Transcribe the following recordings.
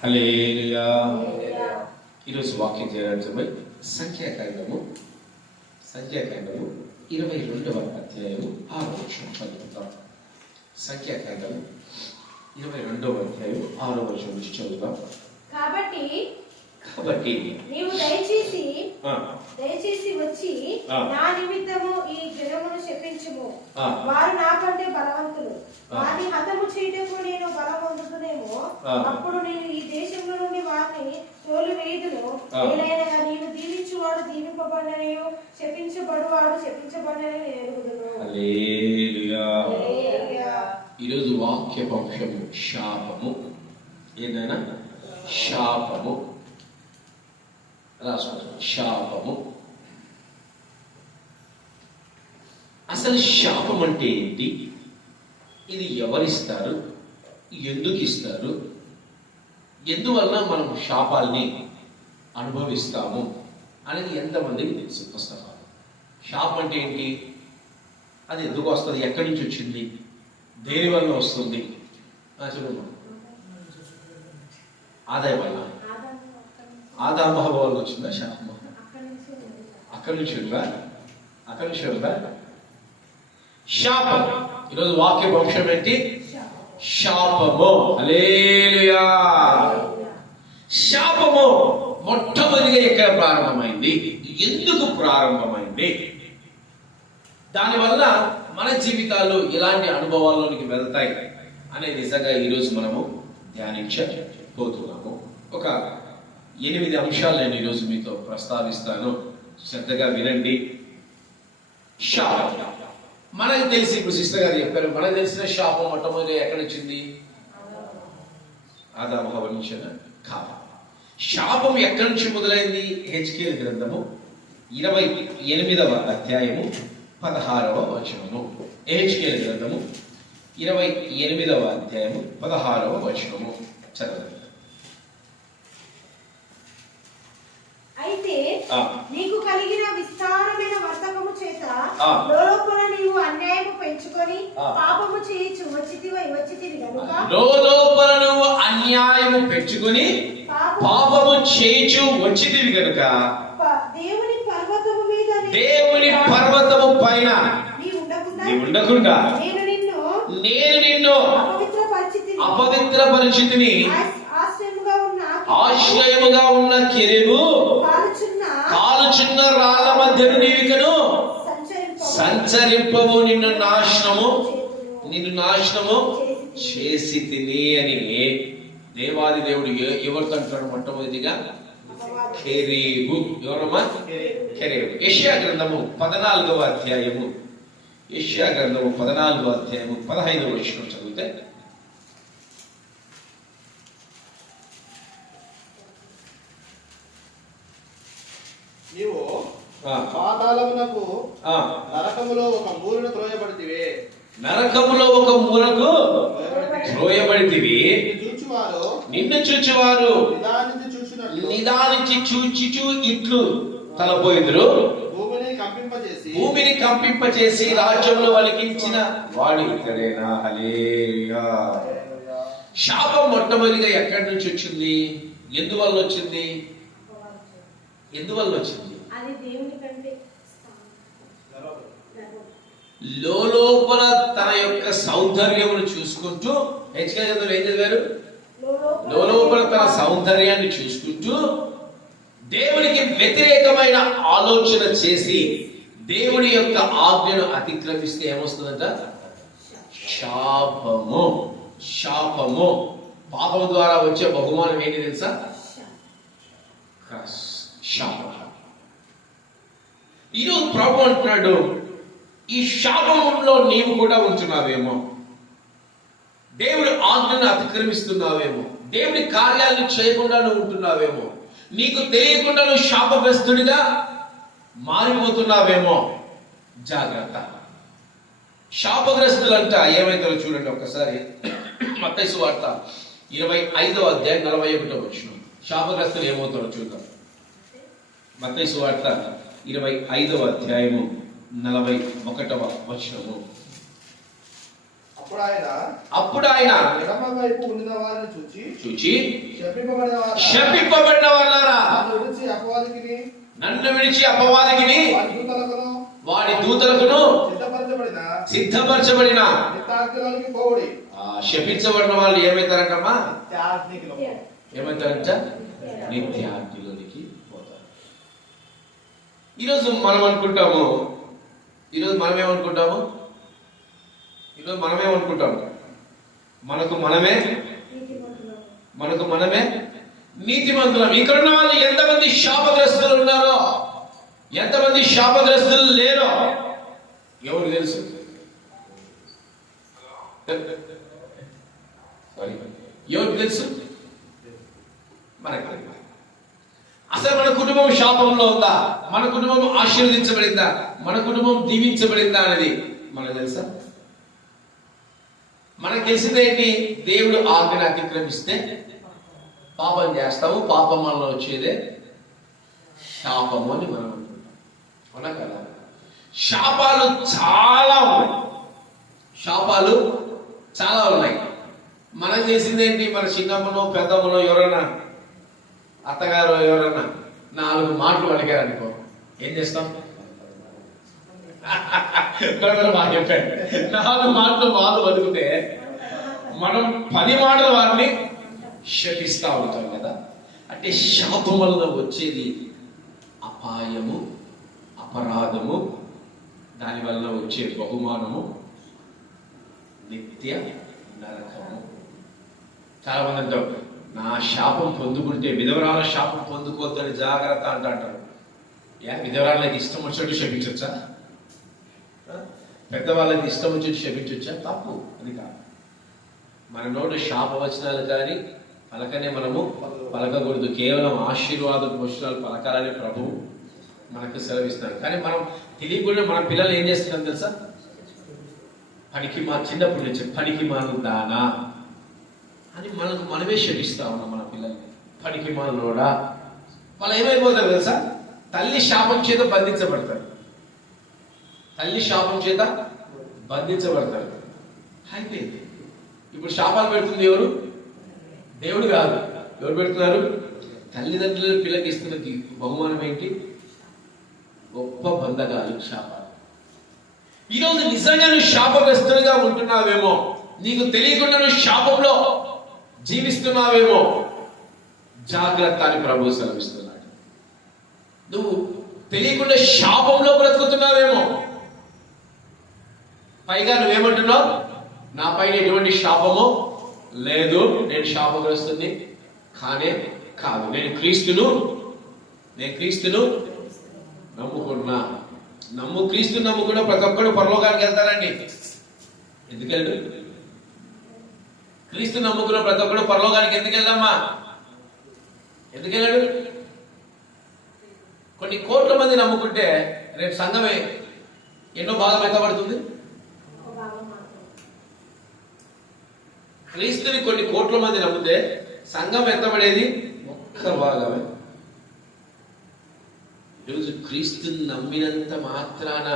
హల్లెలూయా. ఈరోజు వాక్యం ధ్యానాంశమై సంఖ్యాకాండము 22వ అధ్యాయము 6వ వచనం చదువుతాం. సంఖ్యాకాండము 22వ అధ్యాయం 6వ వచనం నుంచి చదువుతాం. కాబట్టి నీవు దయచేసి వచ్చి నా నిమిత్తము ఈ జనమును శపించుము. వారు నాకంటే బలవంతులు, వారిని హతము చేయటకు నేను బలం పొందుతునేమో. అప్పుడు నేను ఈ దేశంలో నుండి వారిని తోలివేయుదును. ఏలైనగా నీవు దీవించువాడు దీవింపబడిననియు, శపించబడువాడు శపించబడినని నేను ఎరుగుదును. హల్లెలూయా. ఈరోజు వాక్య అంశము శాపము. ఏదైనా శాపము రాసుకుంటాం. శాపము. అసలు శాపం అంటే ఏంటి? ఇది ఎవరిస్తారు? ఎందుకు ఇస్తారు? ఎందువల్ల మనం శాపాల్ని అనుభవిస్తాము అనేది ఎంతమందికి తెలుసు? పుస్తకాలు శాపం అంటే ఏంటి? అది ఎందుకు వస్తుంది? ఎక్కడి నుంచి వచ్చింది? దేని వల్ల వస్తుంది? చూడమ్మా, ఆదాయం వల్ల, ఆదాము హవ్వ వల్ల వచ్చిందా శాపము? అక్కడి నుంచి ఉందా? శాపం. ఈరోజు వాక్య వంశం ఏంటి? శాపము. హల్లెలూయా. శాపము మొట్టమొదటిగా ఎక్కడ ప్రారంభమైంది? ఎందుకు ప్రారంభమైంది? దానివల్ల మన జీవితాల్లో ఎలాంటి అనుభవాల్లోనికి వెళ్తాయి అనే నిజంగా ఈరోజు మనము ధ్యానించబోతున్నాము. ఒక 8 అంశాలు నేను ఈరోజు మీతో ప్రస్తావిస్తాను. శ్రద్ధగా వినండి. శాపం మనకు తెలిసి, ఇప్పుడు సిస్టర్ గారు చెప్పారు, మనకు తెలిసిన శాపం మొట్టమొదటి ఎక్కడి వచ్చింది? ఆదాము హవ్వ నుంచేనా? కాదు. శాపం ఎక్కడి నుంచి మొదలైంది? హెజ్కేలు గ్రంథము 28వ అధ్యాయము 16వ వచనము. హెజ్కేలు గ్రంథము 28వ అధ్యాయము 16వ వచనము చదవండి. అయితే నీకు కలిగిన విస్తారమైన వర్తకము చేత లోలోపల నీవు అన్యాయము పెంచుకొని పాపము చేయించు వచ్చితివి గనుక, లోలోపల నువ్వు అన్యాయము పెంచుకొని పాపము చేయించు వచ్చితివి గనుక, దేవుని పర్వతము పైన నీవు ఉండకుండా నేను నిన్ను అపవిత్ర పరిస్థితిని ఆశ్రయముగా ఉన్న కెరూబు కాలుచున్న రాళ్ల మధ్య నీవికను సంచరింపవు, నిన్ను నాశనము చేసి తిని అని దేవాది దేవుడు ఎవరితో అంటాడు? మొట్టమొదటిగా కెరూబు. ఎవరమ్మా? కెరూబు. యెషయా గ్రంథము 14వ అధ్యాయము 15వ వచనం చదివితే, నీవు పాతాళమునకు నరకములో ఒక మూలను త్రోయబడితివి. నిన్ను చూచువారు నిదానించి చూచిచూ ఇట్లు తలపోయిదురు. భూమిని కంపింపచేసి రాజ్యంలో వలికించిన వాడు ఇతడేనా? హల్లెలూయా. శాపం మొట్టమొదటిగా ఎక్కడి నుంచి వచ్చింది? ఎందువల్ల వచ్చింది? లోపల తన యొక్క సౌందర్యమును చూసుకుంటూ, హెచ్కేజంలో ఏం చదివారు? లోపల తన సౌందర్యాన్ని చూసుకుంటూ దేవునికి వ్యతిరేకమైన ఆలోచన చేసి దేవుని యొక్క ఆజ్ఞను అతిక్రమిస్తే ఏమొస్తుందంట? శాపము. పాపము ద్వారా వచ్చే బహుమానం ఏంటి తెలుసా? శాపం. ఈరోజు ప్రభు అంటున్నాడు, ఈ శాపంలో నీవు కూడా ఉంటున్నావేమో, దేవుడి ఆజ్ఞను అతిక్రమిస్తున్నావేమో, దేవుడి కార్యాలను చేయకుండా నువ్వు ఉంటున్నావేమో, నీకు తెలియకుండా నువ్వు శాపగ్రస్తుడిగా మారిపోతున్నావేమో. జాగ్రత్త. శాపగ్రస్తులంట ఏమైతారో చూడండి ఒకసారి. మత్తయి సువార్త 25వ అధ్యాయం 41వ వచనం. శాపగ్రస్తులు ఏమవుతారో చూద్దాం. మత్తయి సువార్త 25వ అధ్యాయము 41వ వచనము. అప్పుడు ఆయన ఎడమ వైపు ఉండిన వారిని చూచి శపింపబడిన వారులారా, నన్ను విడిచి అపవాదికిని వాడి దూతలకును సిద్ధపరచబడిన పోవుడి. శపించబడిన వాళ్ళు ఏమవుతారంటమ్మా? ఏమవుతారంట? నిత్యాగ్నిలోనికి పోతారు. ఈరోజు మనం ఏమనుకుంటాము? ఈరోజు మనమేమనుకుంటాము? మనకు మనమే నీతిమంతులం. ఇక్కడ ఉన్న వాళ్ళు ఎంతమంది శాపగ్రస్తులు ఉన్నారో, ఎంతమంది శాపగ్రస్తులు లేరో ఎవరు తెలుసు? ఎవరికి తెలుసు? మనకు. అసలు మన కుటుంబం శాపంలో ఉందా, మన కుటుంబం ఆశీర్వదించబడిందా, మన కుటుంబం దీవించబడిందా అనేది మనకు తెలుసా? మనకు తెలిసిందేంటి? దేవుడు ఆజ్ఞను అతిక్రమిస్తే పాపం చేస్తాము, పాపం వల్ల వచ్చేదే శాపము అని మనం అనుకుంటాం. అవునా కదా? శాపాలు చాలా ఉన్నాయి. మనం చేసిందేంటి? మన చిన్నమ్మనో పెద్దమ్మనో ఎవరైనా అత్తగారు ఎవరైనా 4 మాటలు అడిగారనుకో, ఏం చేస్తాం? బాగా చెప్పాడు. 4 మాటలు వాళ్ళు బతుకుతే మనం 10 మాటలు వారిని శపిస్తా ఉంటాం కదా. అంటే శాపం వల్ల వచ్చేది అపాయము, అపరాధము, దానివల్ల వచ్చే బహుమానము నిత్య నరకము. చాలా మంది అంటారు, నా శాపం పొందుకుంటే విధవరాల శాపం పొందుకోవద్దని జాగ్రత్త అంటారు. విధవరాలకి ఇష్టం వచ్చినట్టు శపించొచ్చా? పెద్దవాళ్ళకి ఇష్టం వచ్చినట్టు శపించొచ్చా? తప్పు. అది కాదు. మన నోటి శాపవచనాలు కానీ పలకనే మనము పలకకూడదు. కేవలం ఆశీర్వాద వచనాలు పలకాలని ప్రభువు మనకు సెలవిస్తారు. కానీ మనం తెలియకుండా మన పిల్లలు ఏం చేస్తున్నాం తెలుసా? చిన్నప్పటి నుంచి పనికి మాను దానా అని మనమే శపిస్తా ఉన్నాం మన పిల్లల్ని. పనికి మానోడా. వాళ్ళు ఏమైపోతారు తెలుసా? తల్లి శాపం చేత బంధించబడతారు. అయిపోయింది. ఇప్పుడు శాపాలు పెడుతుంది ఎవరు? దేవుడు కాదు. ఎవరు పెడుతున్నారు? తల్లిదండ్రుల పిల్లకి ఇస్తున్న బహుమానం ఏంటి? గొప్ప బంధకాలు, శాపాలు. ఈరోజు నిజంగా నువ్వు శాపగ్రస్తులుగా ఉంటున్నావేమో, నీకు తెలియకుండా నువ్వు శాపంలో జీవిస్తున్నావేమో, జాగ్రత్త అని ప్రభువు సెలవిస్తున్నాడు. నువ్వు తెలియకుండా శాపంలో బ్రతుకుతున్నావేమో. పైగా నువ్వేమంటున్నావు? నా పైన ఎటువంటి శాపము లేదు, నేను శాపగ్రస్తుని కానే కాదు, నేను క్రీస్తును నమ్ముకున్నా. క్రీస్తుని నమ్ముకున్న ప్రతి ఒక్కడు పరలోకానికి వెళ్తారండి. ఎందుకెళ్ళు? క్రీస్తు నమ్ముకున్న ప్రతి ఒక్కడు పరలోకానికి ఎందుకు వెళ్దామా? ఎందుకు వెళ్ళాడు? కొన్ని కోట్ల మంది నమ్ముకుంటే రేపు సంఘమే ఎన్నో భాగం ఎత్తబడుతుంది. క్రీస్తుని కొన్ని కోట్ల మంది నమ్మితే సంఘం ఎత్తబడేది ఒక్క భాగమే. ఈరోజు క్రీస్తుని నమ్మినంత మాత్రాన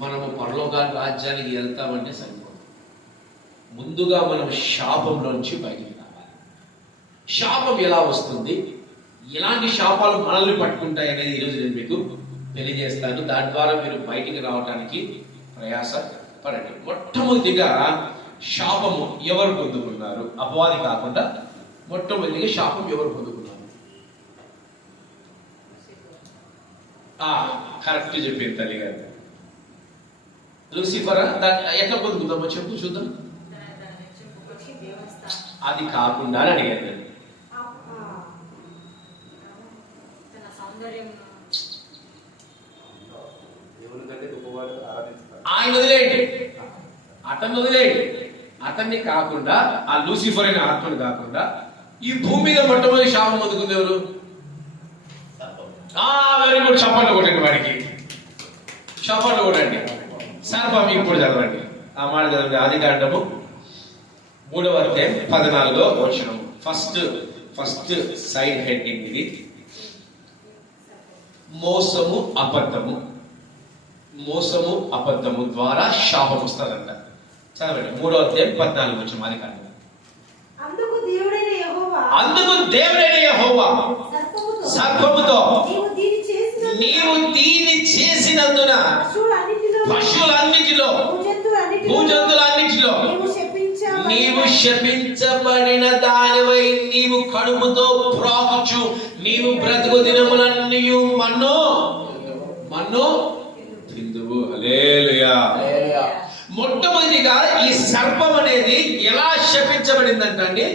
మనము పరలోక రాజ్యానికి వెళ్తామంటే సరిపోదు. ముందుగా మనం శాపంలోంచి బయటికి రావాలి. శాపం ఎలా వస్తుంది, ఎలాంటి శాపాలు మనల్ని పట్టుకుంటాయి అనేది ఈరోజు నేను మీకు తెలియజేస్తాను. దాని ద్వారా మీరు బయటికి రావడానికి ప్రయాస పడండి. మొట్టమొదటిగా శాపము ఎవరు పొందుకున్నారు? అపవాది కాకుండా మొట్టమొదటిగా శాపం ఎవరు పొందుకున్నారు? కరెక్ట్ చెప్పింది తల్లి గారు. లూసిఫరా? ఎట్లా పొందుకుందామో చెప్పు చూద్దాం. అది కాకుండా అని అడిగాను. ఆయన వదిలేయండి, అతన్ని కాకుండా, ఆ లూసిఫర్ అయిన ఆత్మని కాకుండా ఈ భూమి మీద మొట్టమొదటి శాపం పొందుకుంది ఎవరు? Very good. చప్పట్లు కొట్టండి వాడికి, చప్పట్లు కొట్టండి. సర్పం ఇప్పుడు చదవండి, ఆ మాట చదవండి. ఆదికాండము 3వ అధ్యాయం 14వ వచనం. ఫస్ట్ సైడ్ హెడ్డింగ్ ఇది. మోసము అబద్ధము ద్వారా శాపం వస్తుందంట. చదవండి 3వ అధ్యాయం 14 వచ్చిన అది కాదు. అందుకు దేవుడైన యెహోవా అందుకు దేవుడైన యెహోవా సర్పముతో నీవు దీన్ని చేసినందున పశువులన్నిటిలో భూజంతులన్నిటిలో నీవు శపించబడిన దానివై నీవు కడుపుతో ప్రాకుచు నీవు బ్రతుకు దినములన్నీ మన్ను తిందువు. హల్లెలూయా. మొట్టమొదటిగా ఈ సర్పం అనేది ఎలా శపించబడిందంటే,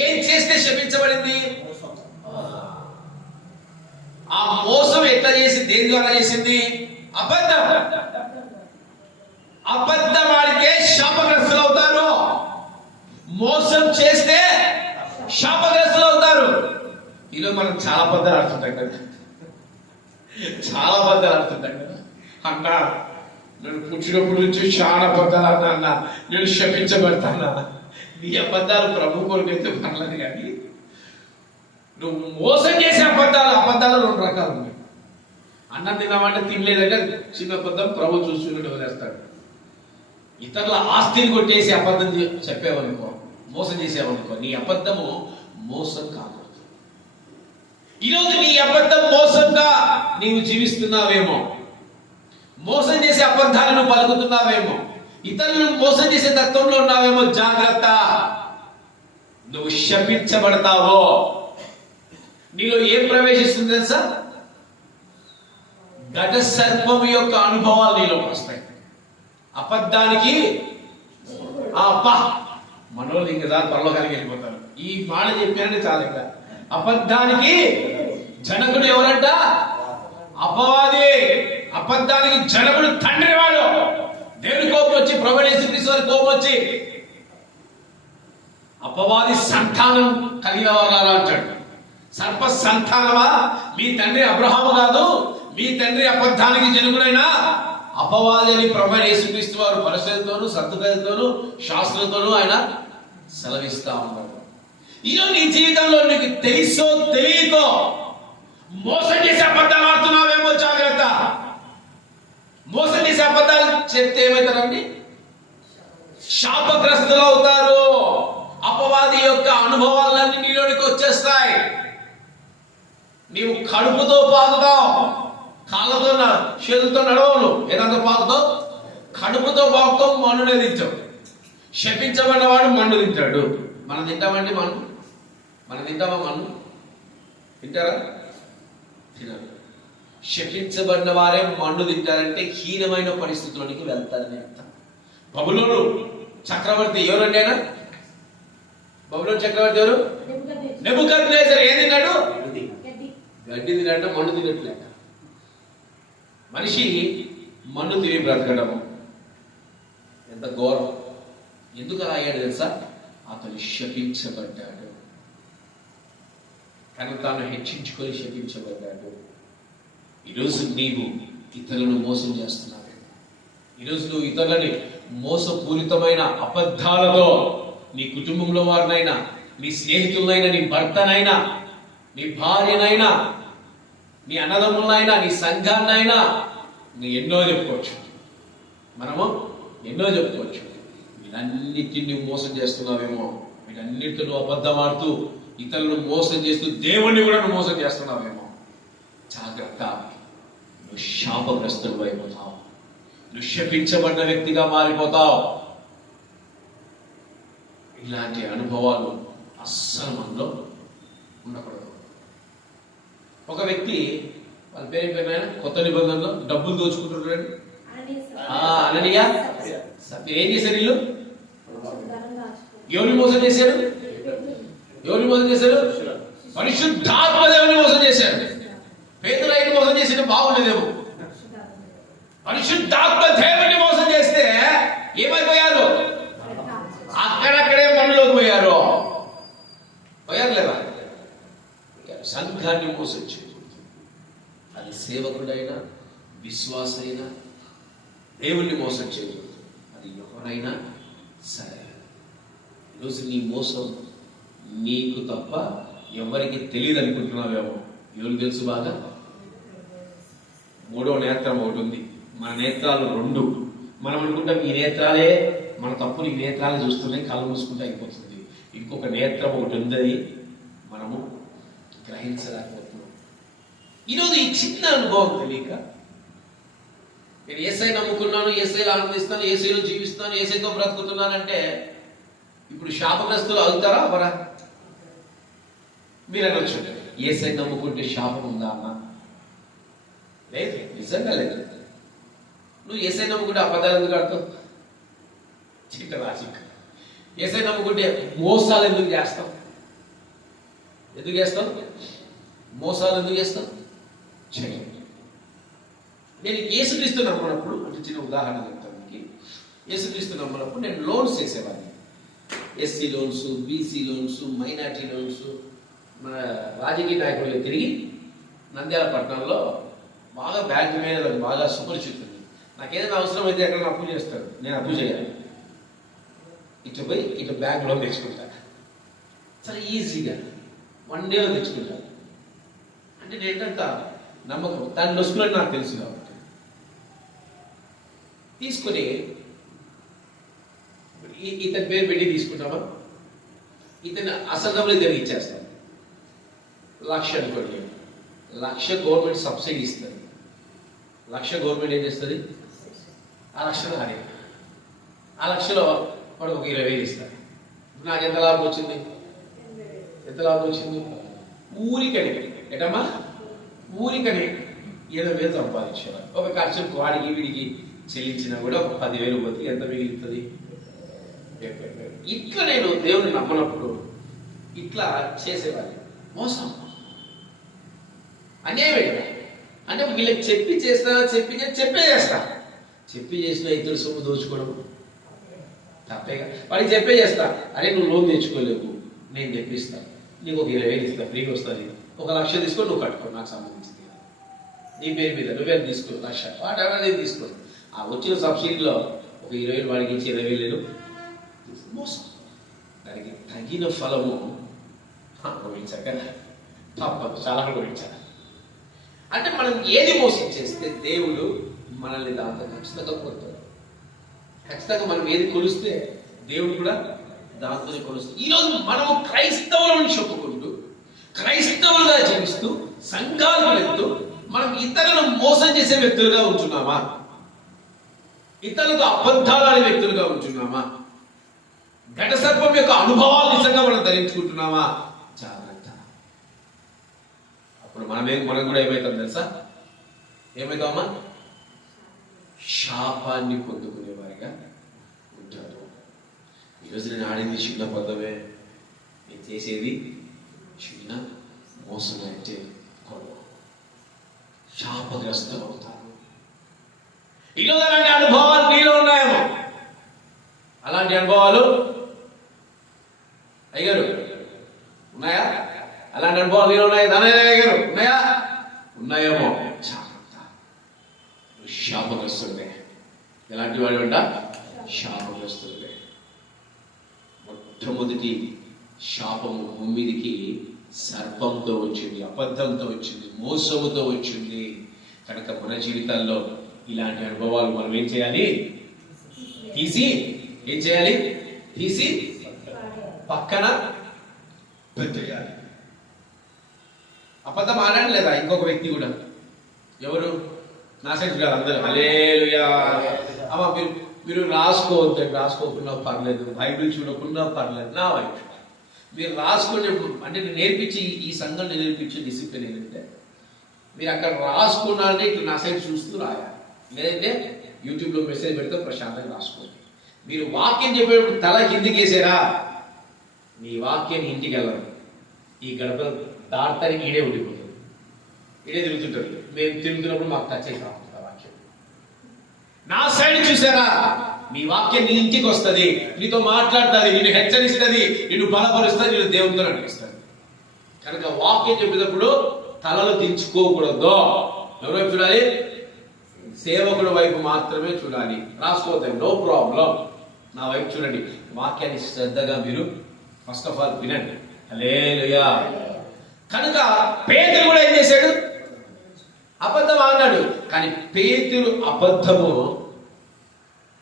ఏం చేస్తే శపించబడింది? ఆ మోసం ఎట్లా చేసింది? దేని ద్వారా చేసింది? అబద్ధం ఆడితే శాపగ్రస్తులు అవుతారు. మోసం చేస్తే శాపగ్రస్తులు అవుతారు. ఈరోజు మనం చాలా అబద్ధాలు ఆడుతుంటాం కదా, చాలా అబద్ధాలు ఆడుతుంటాం కదా. అన్నా నేను పుట్టినప్పుడు నుంచి చాలా అబద్ధాలు అన్నా, నేను శపించబడతానా? నీ అబద్ధాలు ప్రభు కొరకు అయితే పర్లేదు, కానీ నువ్వు మోసం చేసే అబద్ధాలు 2 రకాలు ఉన్నాయి. అన్నం తిన్నామంటే తినలేదంటే చిన్న అబద్ధం, ప్రభు చూసుకుని వదిలేస్తాడు. ఇతరుల ఆస్తిని కొట్టేసి అబద్ధం చెప్పేవనుకో, మోసం చేసేవనుకో, నీ అబద్ధము మోసం కాదు. ఈరోజు నీ అబద్ధం మోసంగా నీవు జీవిస్తున్నావేమో, మోసం చేసే అబద్ధాలను పలుకుతున్నావేమో, ఇతరులను మోసం చేసే తత్వంలో ఉన్నావేమో. జాగ్రత్త, నువ్వు శపించబడతావో. నీలో ఏం ప్రవేశిస్తుంది తెలుసా? ఘట సర్పం యొక్క అనుభవాలు నీలోకి వస్తాయి. అబద్ధానికి మనోళ్ళు ఇంకా దాని పరలోకానికి వెళ్ళిపోతారు. ఈ మాట చెప్పారంటే చాలు. ఇంకా అబద్ధానికి జనకుడు ఎవరంట? అపవాది. అబద్ధానికి జనకుడు తండ్రి వాడు. దేవుని కోపం వచ్చి, ప్రభువైన యేసుక్రీస్తు వారి కోపం వచ్చి, అపవాది సంతానం కలిగిన వారు అంటాడు. సర్ప సంతానమా? మీ తండ్రి అబ్రహాము కాదు, మీ తండ్రి అబద్ధానికి జనకుడైనా అపవాది అని ప్రభువైన యేసుక్రీస్తు వారు పరిశుద్ధతోనూ సత్తుకతోనూ శాస్త్రంతోనూ ఆయన సెలవిస్తా ఉన్నారు. ఈరోజు నీ జీవితంలో నీకు తెలుసో తెలియకో మోసం చేసే అబద్ధాలు ఆడుతున్నావేమో. జాగ్రత్త. మోసం చేసే అబద్ధాలు చెప్తే ఏమవుతారండి? శాపగ్రస్తులు అవుతారు. అపవాది యొక్క అనుభవాలన్నీ నీలోనికి వచ్చేస్తాయి. నీవు కడుపుతో పాకుతావు, కాళ్ళతో చేతులతో నడవను. ఏదంతా పాకుతావు? కడుపుతో పాకుతావు, మన్నునే తింటావు. శపించబడిన వాడు మన్ను తింటాడు. మనం తింటామండి మన్ను? మనం తింటామా మన్ను? తింటారా? తినరు. శపించబడిన వారే మన్ను తింటారంటే హీనమైన పరిస్థితుల్లోనికి వెళ్తారని అర్థం. బబులోను చక్రవర్తి ఎవరండి? ఆయన బబులోను చక్రవర్తి ఎవరు? నెబుకద్నెజర్. ఏం తిన్నాడు? గడ్డి తిన్నాడు, మన్ను తినట్లేక. మనిషి మన్ను తిని బ్రతకడం ఎంత ఘోరం. ఎందుకు అలా అయ్యాడు తెలుసా? అతను శపించబడ్డాడు. తను తాను హెచ్చించుకొని శపించబడ్డాడు. ఈరోజు నీవు ఇతరులను మోసం చేస్తున్నావేమో. ఈరోజు నువ్వు ఇతరులని మోసపూరితమైన అబద్ధాలతో నీ కుటుంబంలో వారినైనా, నీ స్నేహితులనైనా, నీ భర్తనైనా, నీ భార్యనైనా, నీ అన్నదమ్ములనైనా, నీ సంఘాన్నైనా ఎన్నో చెప్పుకోవచ్చు. మనము ఎన్నో చెప్పుకోవచ్చు. వీటన్నిటిని మోసం చేస్తున్నావేమో. వీటన్నిటితో నువ్వు అబద్ధం ఆడుతూ ఇతరులను మోసం చేస్తూ దేవుణ్ణి కూడా నువ్వు మోసం చేస్తున్నావేమో. జాగ్రత్త. నువ్వు శాపగ్రస్తుడు అయిపోతావు. నువ్వు శపించబడ్డ వ్యక్తిగా మారిపోతావు. ఇలాంటి అనుభవాలు అస్సలు మనలో ఉండకూడదు. ఒక వ్యక్తి, వాళ్ళ పేరు కొత్త నిబంధనలో డబ్బులు దోచుకుంటున్నాడు. అననీయ. ఏం చేశారు వీళ్ళు? ఎవరిని మోసం చేశారు? ఎవరిని మోసం చేశారు? పరిశుద్ధాత్మ దేవుని మోసం చేశారు. పేతురుని మోసం చేసిన బాగుండేదేమో. పరిశుద్ధాత్మ దేవుని మోసం చేస్తే ఏమైపోయారు? అక్కడక్కడే మనలోకి పోయారు. లేదా? సంఘాన్ని మోసం చేయకూడదు. అది సేవకుడైనా, విశ్వాసైనా దేవుణ్ణి మోసం చేయకూడదు. అది ఎవరైనా సరే. ఈరోజు నీ మోసం నీకు తప్ప ఎవరికి తెలియదు అనుకుంటున్నావేమో. ఎవరికి తెలుసు బాగా? 3వ నేత్రం ఒకటి ఉంది. మన నేత్రాలు 2. మనం అనుకుంటాం ఈ నేత్రాలే మన తప్పులు ఈ నేత్రాలు చూస్తున్నాయి, కళ్ళు మూసుకుంటే అయిపోతుంది. ఇంకొక నేత్రం ఒకటి ఉందని మనము గ్రహించలేకపోతున్నాం. ఈరోజు ఈ చిన్న అనుభవం తెలియక నేను ఏసై నమ్ముకున్నాను, ఏసైలో ఆనందిస్తాను, ఏసైలో జీవిస్తాను, ఏసైతో బ్రతుకుతున్నానంటే ఇప్పుడు శాపగ్రస్తులు అవుతారా అవరా? మీరు అనొచ్చు, ఏసై నమ్ముకుంటే శాపం ఉందా అన్న? లేదు, నిజంగా లేదు. నువ్వు ఏసై నమ్ముకుంటే అబద్ధాలు ఎందుకు ఆడతావు? చిన్న లాజిక్. ఏసై నమ్ముకుంటే మోసాలు ఎందుకు చేస్తావు? ఎందుకు చేస్తావు? మోసాలు ఎందుకు చేస్తావు? చేయండి. నేను యేసుక్రీస్తు నమ్మినప్పుడు, అంటే చిన్న ఉదాహరణ చెప్తానికి, యేసుక్రీస్తు నమ్మినప్పుడు నేను లోన్స్ చేసేవాడిని. SC loans, BC loans, minority loans. మన రాజకీయ నాయకులు తిరిగి నంద్యాల పట్టణంలో బాగా బ్యాంక్ మేనేజర్ బాగా సుపరిచితుంది. నాకేదైనా అవసరం అయితే ఎక్కడ అప్పు చేస్తాడు, నేను అప్పు చేయాలి. ఇటు పోయి ఇటు బ్యాంక్ లోన్ తెచ్చుకుంటాను. చాలా ఈజీగా 1 డేలో తెచ్చుకుంటాను. అంటే నేను ఏంటంటే నమ్మకం, దాని నొసుకులో నాకు తెలుసు కాబట్టి తీసుకొని ఇతని పేరు పెట్టి తీసుకుంటామా, ఇతను అసలు డబ్బులు ఇతనికి ఇచ్చేస్తాను. 1,00,000 అనుకోండి, 1,00,000 గవర్నమెంట్ సబ్సిడీ ఇస్తుంది. 1,00,000 గవర్నమెంట్ ఏం చేస్తుంది? ఆ 1,00,000 అదే, ఆ 1,00,000లో వాడు ఒక 20,000 ఇస్తాడు. నాకు ఎంత లాభం వచ్చింది? ఎంత లాభం వచ్చింది? ఊరికని ఎటమ్మా, ఊరికని 20,000 సంపాదించేవాడు. ఒక ఖర్చు వాడికి వీడికి చెల్లించినా కూడా ఒక 10,000 పోతే ఎంత మిగులుతుంది? 70,000. ఇట్లా నేను దేవుని నమ్మనప్పుడు ఇట్లా చేసేవాడిని. మోసం, అన్యాయం. అంటే వీళ్ళకి చెప్పి చేస్తా, చెప్పే చేస్తా. చెప్పి చేసిన ఇతరుల సొమ్ము దోచుకోవడం తప్పేగా. వాడికి చెప్పే చేస్తా, అరే నువ్వు లోన్ తెచ్చుకోలేవు, నేను తెప్పిస్తా, నీకు ఒక 20,000 ఇస్తా, ఫ్రీగా వస్తుంది. 1,00,000 తీసుకొని నువ్వు కట్టుకో, నాకు సంబంధించింది నీ పేరు మీద, నువ్వే తీసుకో 1,00,000, వాటి నేను తీసుకో. ఆ వచ్చిన సబ్సిడీలో ఒక 20,000 వాడికి ఇచ్చి 20,000 మోసం. దానికి తగిన ఫలము అనుభవించాక తప్పదు, చాలా అనుభవించాలి. అంటే మనం ఏది మోసం చేస్తే దేవుడు మనల్ని దాంతో ఖచ్చితంగా కొడతాడు. ఖచ్చితంగా మనం ఏది కొలిస్తే దేవుడు కూడా దాంతోనే కొలుస్తాడు. ఈరోజు మనము క్రైస్తవులను చెప్పుకుంటూ, క్రైస్తవులుగా జీవిస్తూ, సంఘాలు వెళ్తూ మనం ఇతరులను మోసం చేసే వ్యక్తులుగా ఉంటున్నామా? ఇతరులకు అబద్ధాలు వ్యక్తులుగా ఉంటున్నామా? ఘట సర్పం యొక్క అనుభవాలు నిజంగా మనం ధరించుకుంటున్నామా? జాగ్రత్త. అప్పుడు మనం కూడా ఏమవుతాం తెలుసా? ఏమవుతామా? శాపాన్ని పొందుకునేవారిగా ఉంటారు. ఈరోజు నేను ఆడింది చిన్న పదమే, నేను చేసేది చిన్న మోసం అంటే శాపగ్రస్తం అవుతారు. ఈరోజు అలాంటి అనుభవాలు నీలో ఉన్నాయేమో. అలాంటి అనుభవాలు అయ్యారు ఉన్నాయా? అలాంటి అనుభవాలు నీలో ఉన్నాయా? ధనయ్య గారు ఉన్నాయా? ఉన్నాయేమో. శాపగ్రస్తుడే. ఎలాంటి వాడు అంట? శాపగ్రస్తుడే. మొట్టమొదటి శాపము భూమిదికి సర్పంతో వచ్చింది, అబద్ధంతో వచ్చింది, మోసముతో వచ్చింది. కనుక మన జీవితాల్లో ఇలాంటి అనుభవాలు మనం ఏం చేయాలి? తీసి పక్కన పెట్టేయాలి. అబద్ధం ఆడలేదా ఇంకొక వ్యక్తి కూడా? ఎవరు? నా సైడ్ కాదు, అందరూ హల్లెలూయా. అమ్మ మీరు రాసుకోవద్దు, రాసుకోకుండా పర్లేదు, బైబిల్ చూడకుండా పర్లేదు, నా వైపు మీరు రాసుకునే, అంటే నేర్పించి ఈ సంఘం నేర్పించే డిసిప్లిన్ ఏంటంటే మీరు అక్కడ రాసుకున్నారంటే ఇట్లా నా సైడ్ చూస్తూ రాయాలి. లేదంటే యూట్యూబ్లో మెసేజ్ పెడితే ప్రశాంతంగా రాసుకోండి. మీరు వాక్యం చెప్పేటప్పుడు తల కిందికి వేసారా, మీ వాక్యాన్ని ఇంటికి వెళ్ళరు. ఈ గడప దాటానికి ఈడే ఉండిపోతుంది, ఈడే తిరుగుతుంటారు. మేము తిరుగుతున్నప్పుడు మాకు టచ్ అయితే రాకుండా వాక్యం. నా సైడ్ చూసారా, మీ వాక్యం నీ ఇంటికి వస్తుంది, నీతో మాట్లాడుతుంది, నిన్ను హెచ్చరిస్తుంది, నిన్ను బలపరుస్తుంది, నిన్ను దేవునితో నడిపిస్తుంది. కనుక వాక్యం చెప్పేటప్పుడు తలలు దించుకోకూడదు. ఎవరి వైపు చూడాలి? సేవకుడు వైపు మాత్రమే చూడాలి. రాసుకోవద్దు, నో ప్రాబ్లం. నా వైపు చూడండి. వాక్యాన్ని శ్రద్ధగా మీరు ఫస్ట్ ఆఫ్ ఆల్ వినండి. హల్లెలూయా. కనుక పేతురు కూడా ఏం చేశాడు? అబద్ధం అన్నాడు. కానీ పేతురు అబద్ధము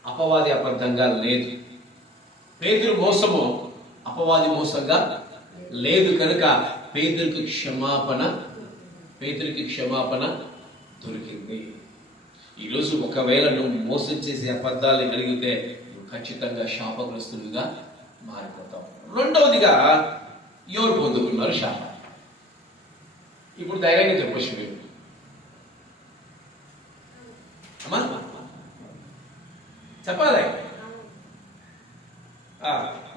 అపవాది అబద్ధంగా లేదు. పేతురు మోసము అపవాది మోసంగా లేదు కనుక పేతురికి క్షమాపణ దొరికింది. ఈరోజు ఒకవేళ నువ్వు మోసం చేసే అబద్ధాలు కలిగితే నువ్వు ఖచ్చితంగా శాపగ్రస్తులుగా మారిపోతావు. రెండవదిగా ఎవరు పొందుకున్నారు శాపం? ఇప్పుడు ధైర్యంగా చెప్పొచ్చు మీరు. అమ్మా చెప్పాలి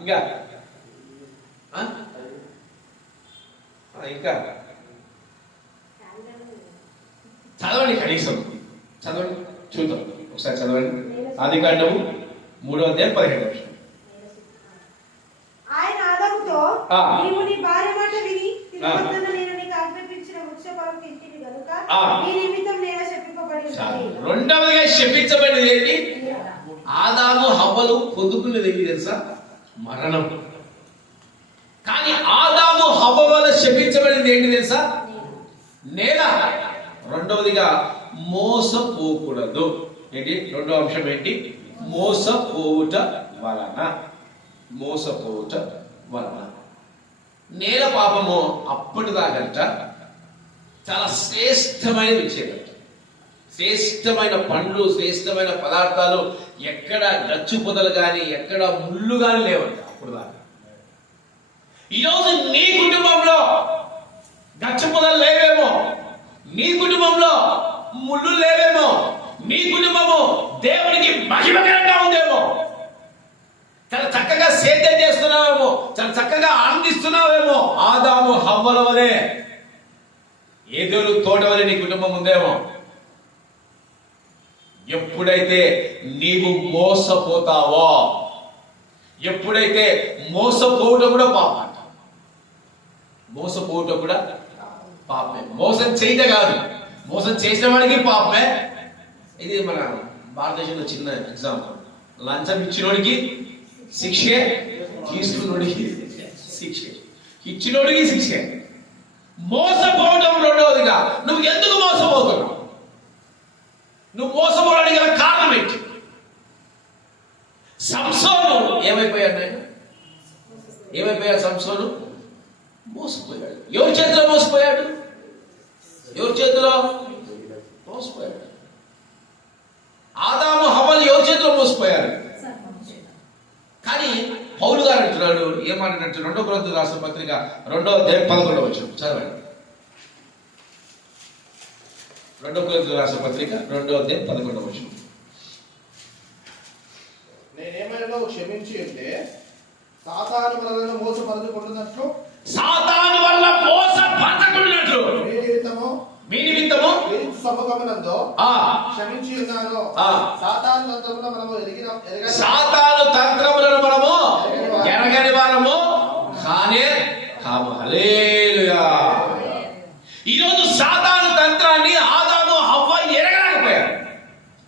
ఇంకా ఇంకా చదవండి, కనీసం చదవండి, చూద్దాం ఒకసారి చదవండి. ఆదికాండము 3వ అధ్యాయం 17వ వచనం. ఆయన ఆదాముతో, నీవు నీ భార్య మాట విని తినవద్దన్న నేను నీకు ఆజ్ఞాపించిన వృక్ష ఫలం తింటివి గనుక నీ నిమిత్తం నేను శపింపబడి ఉన్నాను. రెండవదిగా శపించబడినది ఏంటి? ఆదాము హవ్వలు పొందుకున్నది ఏంటి తెలుసా? మరణం. కానీ ఆదాము హవ్వ వల్ల శపించబడింది ఏంటి తెలుసా? నేల. రెండవదిగా మోసపోకూడదు. ఏంటి రెండో అంశం ఏంటి? మోసపోవుట వలన. నేల పాపము అప్పటిదాకంట చాలా శ్రేష్టమైనవి ఇచ్చేటట్టు, శ్రేష్టమైన పండ్లు, శ్రేష్టమైన పదార్థాలు, ఎక్కడ గచ్చు పొదలు కానీ ఎక్కడ ముళ్ళు కానీ లేవంట అప్పుడు దాకా. ఈరోజు నీ కుటుంబంలో గచ్చు పొదలు లేవేమో, నీ కుటుంబంలో ముళ్ళు లేవేమో, నీ కుటుంబము దేవునికి మహిమకరంగా ఉందేమో, చాలా చక్కగా సేద్యం చేస్తున్నావేమో, చాలా చక్కగా ఆనందిస్తున్నావేమో. ఆదాము హవ్వల వలె ఏదోరు తోట వలె నీ కుటుంబం ఉందేమో. ఎప్పుడైతే నీవు మోసపోతావో, ఎప్పుడైతే మోసపోవటం కూడా పాపం అంట. మోసపోవటం కూడా పాపమే. మోసం చేయట కాదు, మోసం చేసిన వాడికి పాపమే. ఇది మన భారతదేశంలో చిన్న ఎగ్జాంపుల్. లంచం ఇచ్చినోడికి శిక్షే, తీసుకున్నోడికి శిక్షే. ఇచ్చినోడికి శిక్షే. మోసపోవటం రెండవదిగా. నువ్వు ఎందుకు మోసపోతున్నావు? నువ్వు మోసపోవడానికి గల కారణం ఏంటి? సంసోను ఏమైపోయాడు? సంసోను మోసపోయాడు. ఎవరి చేతిలో మోసపోయాడు? ఆదాము హవ్వలు ఎవరి చేతిలో మోసపోయారు? కానీ పౌలు గారు అంటున్నాడు, ఏమంటున్నట్టు 2వ కొరింథీయులకు రాసిన పత్రిక 2వ అధ్యాయం 11వ వచనం చదవండి. 2వ కొరింథీయులకు రాసిన పత్రిక 2వ అధ్యాయం 11వ వచనం. నేనేమైనా క్షమించి ఉంటే సాతాను వలన మోసపరచుకుంటున్నట్లు మీ నిమిత్తము సముఖమునందు క్షమించి ఉన్నాను. సాతాను తంత్రములను మనము ఎరగని వారము కానే కాము. హల్లెలూయా. ఈరోజు సాతాను తంత్రాన్ని ఆదాము హవ్వ ఎరగలేకపోయారు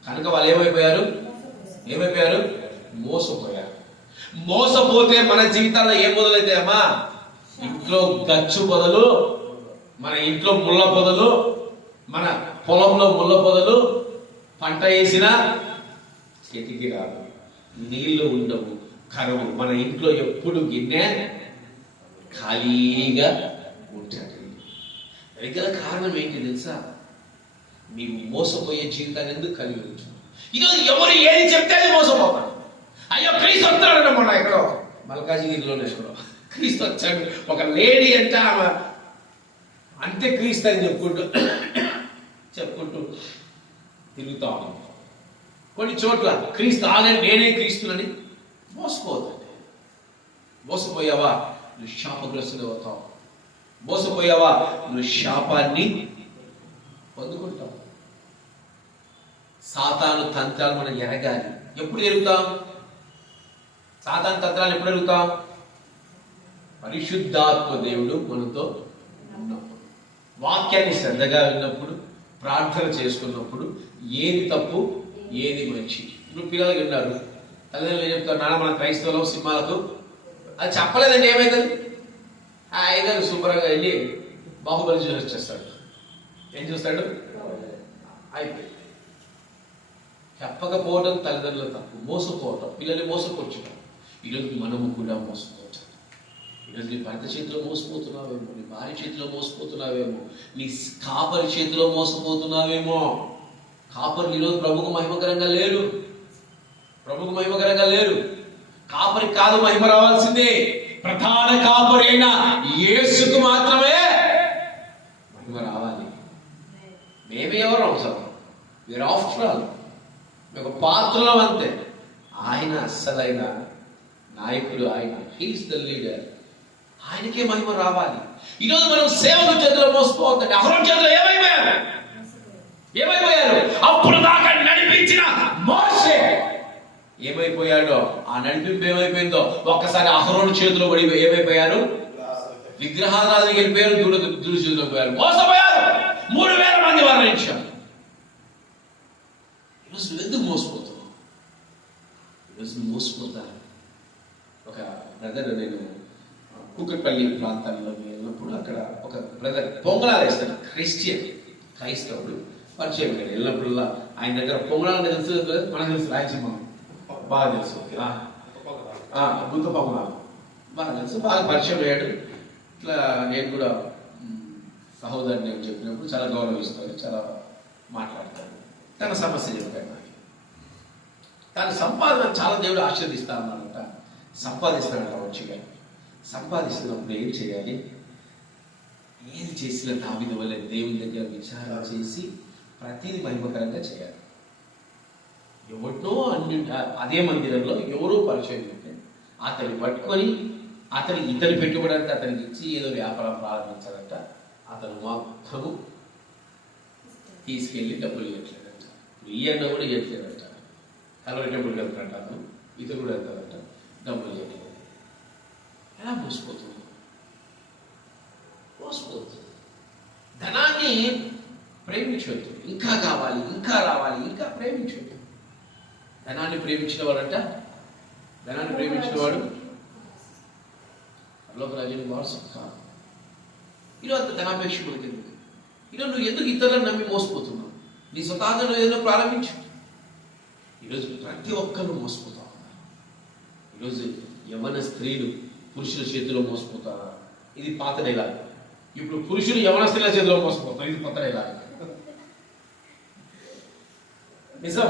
కనుక వాళ్ళు ఏమైపోయారు? మోసపోయారు. మోసపోతే మన జీవితాల్లో ఏం మొదలైతాయమ్మా? ఇంట్లో గచ్చు పొదలు, మన ఇంట్లో ముళ్ళ పొదలు, మన పొలంలో ముళ్ళ పొదలు, పంట వేసినా చేతికి రాదు, నీళ్లు ఉండవు, కరువు. మన ఇంట్లో ఎప్పుడు గిన్నె ఖాళీగా ఉంటుంది. దగ్గర కారణం ఏంటి తెలుసా? నీవు మోసపోయే జీవితాన్ని ఎందుకు కలిగి ఉంటున్నావు? ఈరోజు ఎవరు ఏది చెప్తే అది మోసపోతాడు. అయ్యో క్రీస్తు వస్తాడు, మొన్న ఎక్కడో మల్కాజిగిరిలోనే ఎక్కడో క్రీస్తు వచ్చాడు. ఒక లేడీ అంటే ఆమె అంతే క్రీస్తు అని చెప్పుకుంటూ తిరుగుతా ఉన్నాం. కొన్ని చోట్ల క్రీస్తు ఆల్రెడీ నేనే క్రీస్తులని మోసపోతుంది. మోసపోయావా నువ్వు శాపగ్రస్తులు అవుతావు. మోసపోయావా నువ్వు శాపాన్ని పొందుకుంటావు. సాతాను తంత్రాలు మనం ఎరగాలి. ఎప్పుడు ఎరుగుతాం? సాతాను తంత్రాలు ఎప్పుడు ఎరుగుతాం? పరిశుద్ధాత్మ దేవుడు మనతో ఉన్నప్పుడు, వాక్యాన్ని శ్రద్ధగా విన్నప్పుడు, ప్రార్థన చేసుకున్నప్పుడు ఏది తప్పు ఏది మంచి. ఇప్పుడు పిల్లలు ఉన్నారు, తల్లిదండ్రులు ఏం చెప్తారు? నాన్న మన క్రైస్తవులు సినిమాలకు అది చెప్పలేదండి ఏమైతుంది? ఐదారు సూపర్గా వెళ్ళి బాహుబలి చూసి వచ్చేస్తాడు. ఏం చూస్తాడు? అయిపోయింది. చెప్పకపోవడం తల్లిదండ్రులు తప్పు, మోసపోవటం, పిల్లల్ని మోసపోర్చడం. ఈరోజు మనము కూడా మోసపోతాం. ఈరోజు నీ భర్త చేతిలో మోసపోతున్నావేమో, నీ భార్య చేతిలో మోసపోతున్నావేమో, నీ కాపరి చేతిలో మోసపోతున్నావేమో. కాపరులు ఈరోజు ప్రభుకు మహిమకరంగా లేరు, ప్రభుకు మహిమకరంగా లేరు. కాపరి కాదు మహిమ రావాల్సిందే, ప్రధాన కాపరి అయిన యేసుకు మాత్రమే మహిమ రావాలి. మేమే ఎవరు అవసరం, వీరు ఆఫ్టర్ ఆల్ ఒక పాత్రలో అంతే. ఆయన అస్సలైన నాయకుడు, ఆయన హీస్ ద లీడర్, ఆయనకే మహిమ రావాలి. ఈరోజు మనం సేవకు చేతిలో మోసపోతుంది. అహరోను చేతిలో ఏమైపోయారు? అప్పుడు దాకా నడిపించిన మోషే ఏమైపోయాడో, ఆ నడిపింపు ఏమైపోయిందో ఒక్కసారి అహరోను చేతిలో పడి ఏమైపోయారు? విగ్రహారాధనకి వెళ్ళిపోయారు, దుడు చేతిలో పోయారు, మోసపోయారు. 3000 మంది మరణించారు. ఈరోజు నువ్వు ఎందుకు మోసపోతున్నావు? ఈరోజు నువ్వు మోసపోతాను. ఒక బ్రదర్, నేను కూకట్పల్లి ప్రాంతాల్లో వెళ్ళినప్పుడు అక్కడ ఒక బ్రదర్ పొంగళాలు వేస్తాడు, క్రైస్తవుడు పరిచయం అయ్యాడు. వెళ్ళినప్పుడల్లా ఆయన దగ్గర పొంగళాలు తెలుసు, మనకు తెలుసు, రాయలసీమ బాగా తెలుసు, గుంత పొంగళాలు బాగా తెలుసు, బాగా పరిచయం అయ్యాడు. ఇట్లా నేను కూడా సహోదరుని నేను చెప్పినప్పుడు చాలా గౌరవిస్తాడు, చాలా మాట్లాడతాడు. తన సమస్య చెప్పాడు నాకు. తన సంపాదన చాలా దేవుడు ఆశీర్దిస్తా అన్నాడంట. సంపాదిస్తాడంట మంచిగా. సంపాదిస్తున్నప్పుడు ఏం చేయాలి? ఏది చేసిన దావీదు వలె దేవుని దగ్గర విచారణ చేసి ప్రతిదీ మహిమకరంగా చేయాలి. ఎవరినో అదే మందిరంలో ఎవరో పరిచయం ఉంటే అతన్ని పట్టుకొని ఇతని పెట్టుబడి అంటే అతనికి ఇచ్చి ఏదో వ్యాపారం ప్రారంభించాలంట. అతను మొత్తము తీసుకెళ్ళి డబ్బులు ఇవ్వట్లేదంట. ఇయ్యన్న కూడా ఇవ్వట్లేదంట. కలవరి టెంపుల్కి వెళ్తాడంట అతను, ఇతను కూడా వెళ్తాడంట, డబ్బులు ఇవ్వట్లేదు. ఎలా మోసపోతుంది? ధనాన్ని ప్రేమించవద్దు. ఇంకా కావాలి, ఇంకా రావాలి, ఇంకా ప్రేమించవద్దు. ధనాన్ని ప్రేమించిన వాడు లోకరాజుని వారసు కాదు. ఈరోజు అంత ధనాపేక్ష మనకి ఎందుకు? ఈరోజు నువ్వు ఎందుకు ఇతరులను నమ్మి మోసపోతున్నావు? నీ స్వతహాగా నువ్వు ఏదైనా ప్రారంభించు. ఈరోజు ప్రతి ఒక్కరు మోసపోతా ఉన్నారు. ఈరోజు యవ్వన స్త్రీలు పురుషుల చేతిలో మోసపోతారా? ఇది పాత డైలాగ్. ఇప్పుడు పురుషులు యవ్వన స్త్రీల చేతిలో మోసపోతారు, ఇది కొత్త డైలాగ్. నిజం,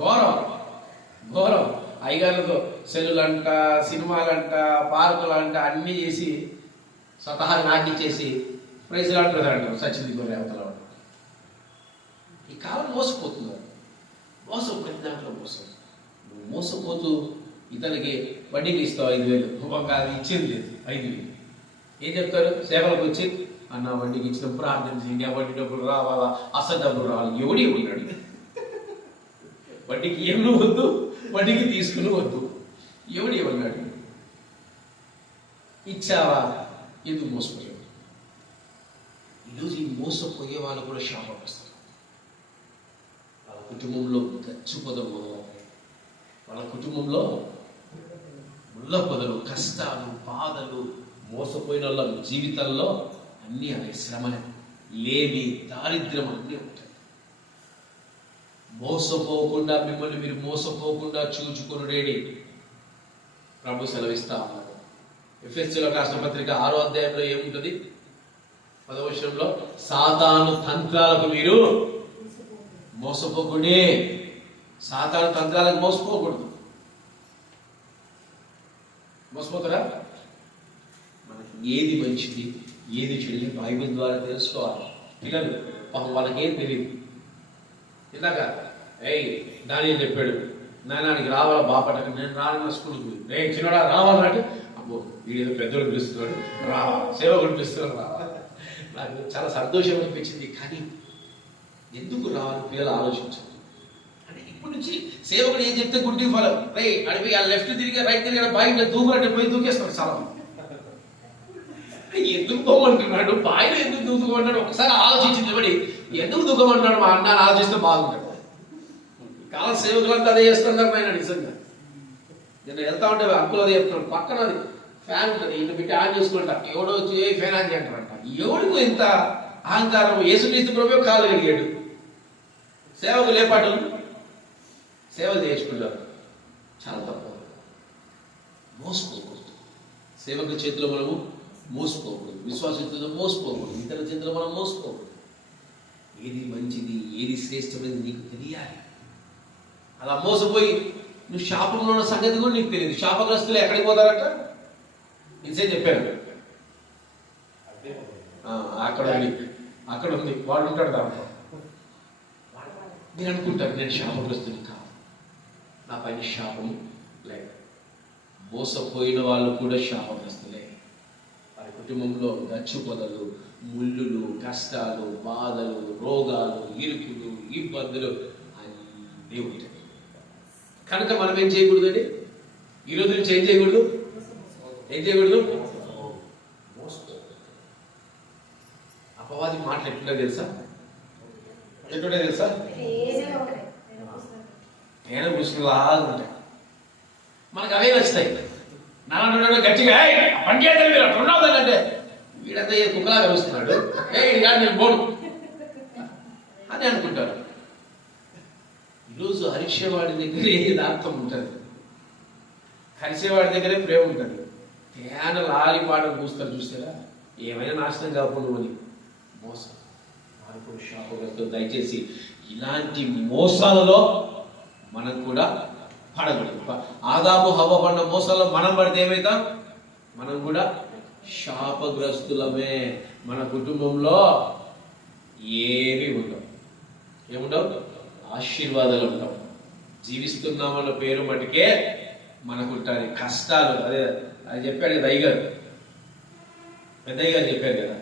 ఘోరం. అయ్యగారులతో సెల్లులంట, సినిమాలంట, పార్కులంట అన్నీ చేసి స్వతహా నాటించేసి ప్రైజ్లు అంటారు, సచింది గొర్రె అవతల. ఈ కాలం మోసపోతున్నారు. ప్రతి దాంట్లో మోసం. నువ్వు మోసపోతూ ఇతనికి వడ్డీకి ఇస్తావు 5,000, అది ఇచ్చింది లేదు 5,000. ఏం చెప్తారు? సేవలకు వచ్చి అన్న వడ్డీకి ఇచ్చిన ప్రార్థన చేయండి, ఆ వడ్డీ డబ్బులు రావాలా, అసలు డబ్బులు రావాలి. ఎవడి ఉన్నాడు? వడ్డీకి ఏమీ వద్దు, వడ్డీకి తీసుకుని వద్దు. ఎవడు ఏమన్నాడు? ఇచ్చావా? ఎందుకు మోసపోయావు? ఈరోజు ఈ మోసపోయే వాళ్ళు కూడా శాపం వస్తారు. వాళ్ళ కుటుంబంలో గచ్చు పొదలు మొదలవుతాయి. వాళ్ళ కుటుంబంలో ముళ్ళ పొదలు, కష్టాలు, బాధలు, మోసపోయిన వాళ్ళ జీవితంలో అన్నీ అనే శ్రమలే, లేమి, దారిద్ర్యం అన్నీ ఉంటాయి. మోసపోకుండా, మిమ్మల్ని మీరు మోసపోకుండా చూచుకొనుడేని ప్రభు సెలవిస్తా ఉన్నారు. ఎఫెసీయులకు రాసిన పత్రిక 6వ అధ్యాయంలో ఏముంటుంది? 10వ వచనంలో, సాతాను తంత్రాలకు మీరు మోసపోకూడదే. సాతాను తంత్రాలకు మోసపోకూడదు. మోసపోతారా? మనకి ఏది మంచిది, ఏది చెడు బైబిల్ ద్వారా తెలుసుకోవాలి. పిల్లలు పాపం వాళ్ళకేం తెలియదు. ఇందాక దాని చెప్పాడు, నాయనానికి రావాలా బాపట, నేను రాను స్కూల్కి. చిన్నడా రావాలంటే అబ్బో వీడు పెద్దోడు పిలుస్తున్నాడు, రావాలి, సేవకుడు పిలుస్తున్నాడు, రావాలి. నాకు చాలా సంతోషం అనిపించింది. కానీ ఎందుకు రావాలి పిల్లలు ఆలోచించాలి. అంటే ఇప్పటి నుంచి సేవకుడు ఏం చెప్తే గుడ్డి ఫలం, అడిపోయి ఆ లెఫ్ట్ తిరిగి రైట్ తిరిగి బాయిలో దూకులంటే పోయి దూకేస్తాడు. చాలా ఎందుకు దూకమంటున్నాడు, బాయిలో ఎందుకు దూకమంటాడు? ఒకసారి ఆలోచించింది బడి ఎందుకు దూకమంటున్నాడు మా అన్న ఆలోచిస్తే బాగుంటాడు. కాలం సేవకులంతా అదే చేస్తున్నారు ఆయన. నిజంగా నేను వెళ్తా ఉంటే అంకులు అదే చెప్తున్నాడు. పక్కన అది ఫ్యాన్ ఉంటుంది, ఇంటి పెట్టి ఆన్ చేసుకుంటా, ఎవడో వచ్చి ఏ ఫ్యాన్ ఆన్ చేయంటారంట. ఎవడికి ఎంత అహంకారం? యేసుక్రీస్తు ప్రభువు కాలు కలిగాడు, సేవకు లేపాటు సేవలు చేసుకుంటారు. చాలా తప్పు. మోసపోకూడదు. సేవకుల చేతిలో మనము మోసపోకూడదు, విశ్వాస చేతిలో మోసపోకూడదు, ఇతరుల చేతిలో మనం మోసపోకూడదు. ఏది మంచిది, ఏది శ్రేష్టమైనది నీకు తెలియాలి. అలా మోసపోయి నువ్వు శాపంలో ఉన్న సంగతి కూడా నీకు తెలియదు. శాపగ్రస్తులు ఎక్కడికి పోతారట? ఇంతే చెప్పారు. అక్కడ ఉంది వాడు ఉంటాడు దాంట్లో. మీరు అనుకుంటారు నేను శాపగ్రస్తుని కాదు, నా పైన శాపము లేదు. మోసపోయిన వాళ్ళు కూడా శాపగ్రస్తులే. వారి కుటుంబంలో గచ్చు పొదలు, ముళ్ళులు, కష్టాలు, బాధలు, రోగాలు, ఇరుకులు, ఇబ్బందులు అన్నీ ఉంటాయి. కనుక మనం ఏం చేయకూడదండి? ఈరోజు నుంచి ఏం చేయకూడదు? అపవాది మాటలు ఎట్లుంటే తెలుసా? తేనె పుష్కలాగా ఉంటాయి. మనకు అవే నచ్చుతాయి. నాన్న గట్టిగా పని చేయాలి మీరు అంటే వీడంతా కుక్కలా వ్యవస్తున్నాడు, నేను పోను అని అనుకుంటారు. ఈరోజు హరిచేవాడి దగ్గరే దార్థం ఉంటుంది, కలిసేవాడి దగ్గరే ప్రేమ ఉంటుంది. తేనె లాలిపాటలు పూస్తారు చూసారా? ఏమైనా నాశనం కాకుండా అని మోసం, మార్పు, శాపగ్రస్తులు. దయచేసి ఇలాంటి మోసాలలో మనం కూడా పడకూడదు. ఆదాము హవ్వ పడిన మోసాల్లో మనం పడితే ఏమైతాం? మనం కూడా శాపగ్రస్తులమే. మన కుటుంబంలో ఏమీ ఉండవు. ఏముండవు? ఆశీర్వాదాలు ఉండవు. జీవిస్తున్నామన్న పేరు మటుకే మనకుంటుంది. కష్టాలు అదే అది చెప్పాడు కదా అయ్యగారు, పెద్దయ్య గారు చెప్పారు కదా,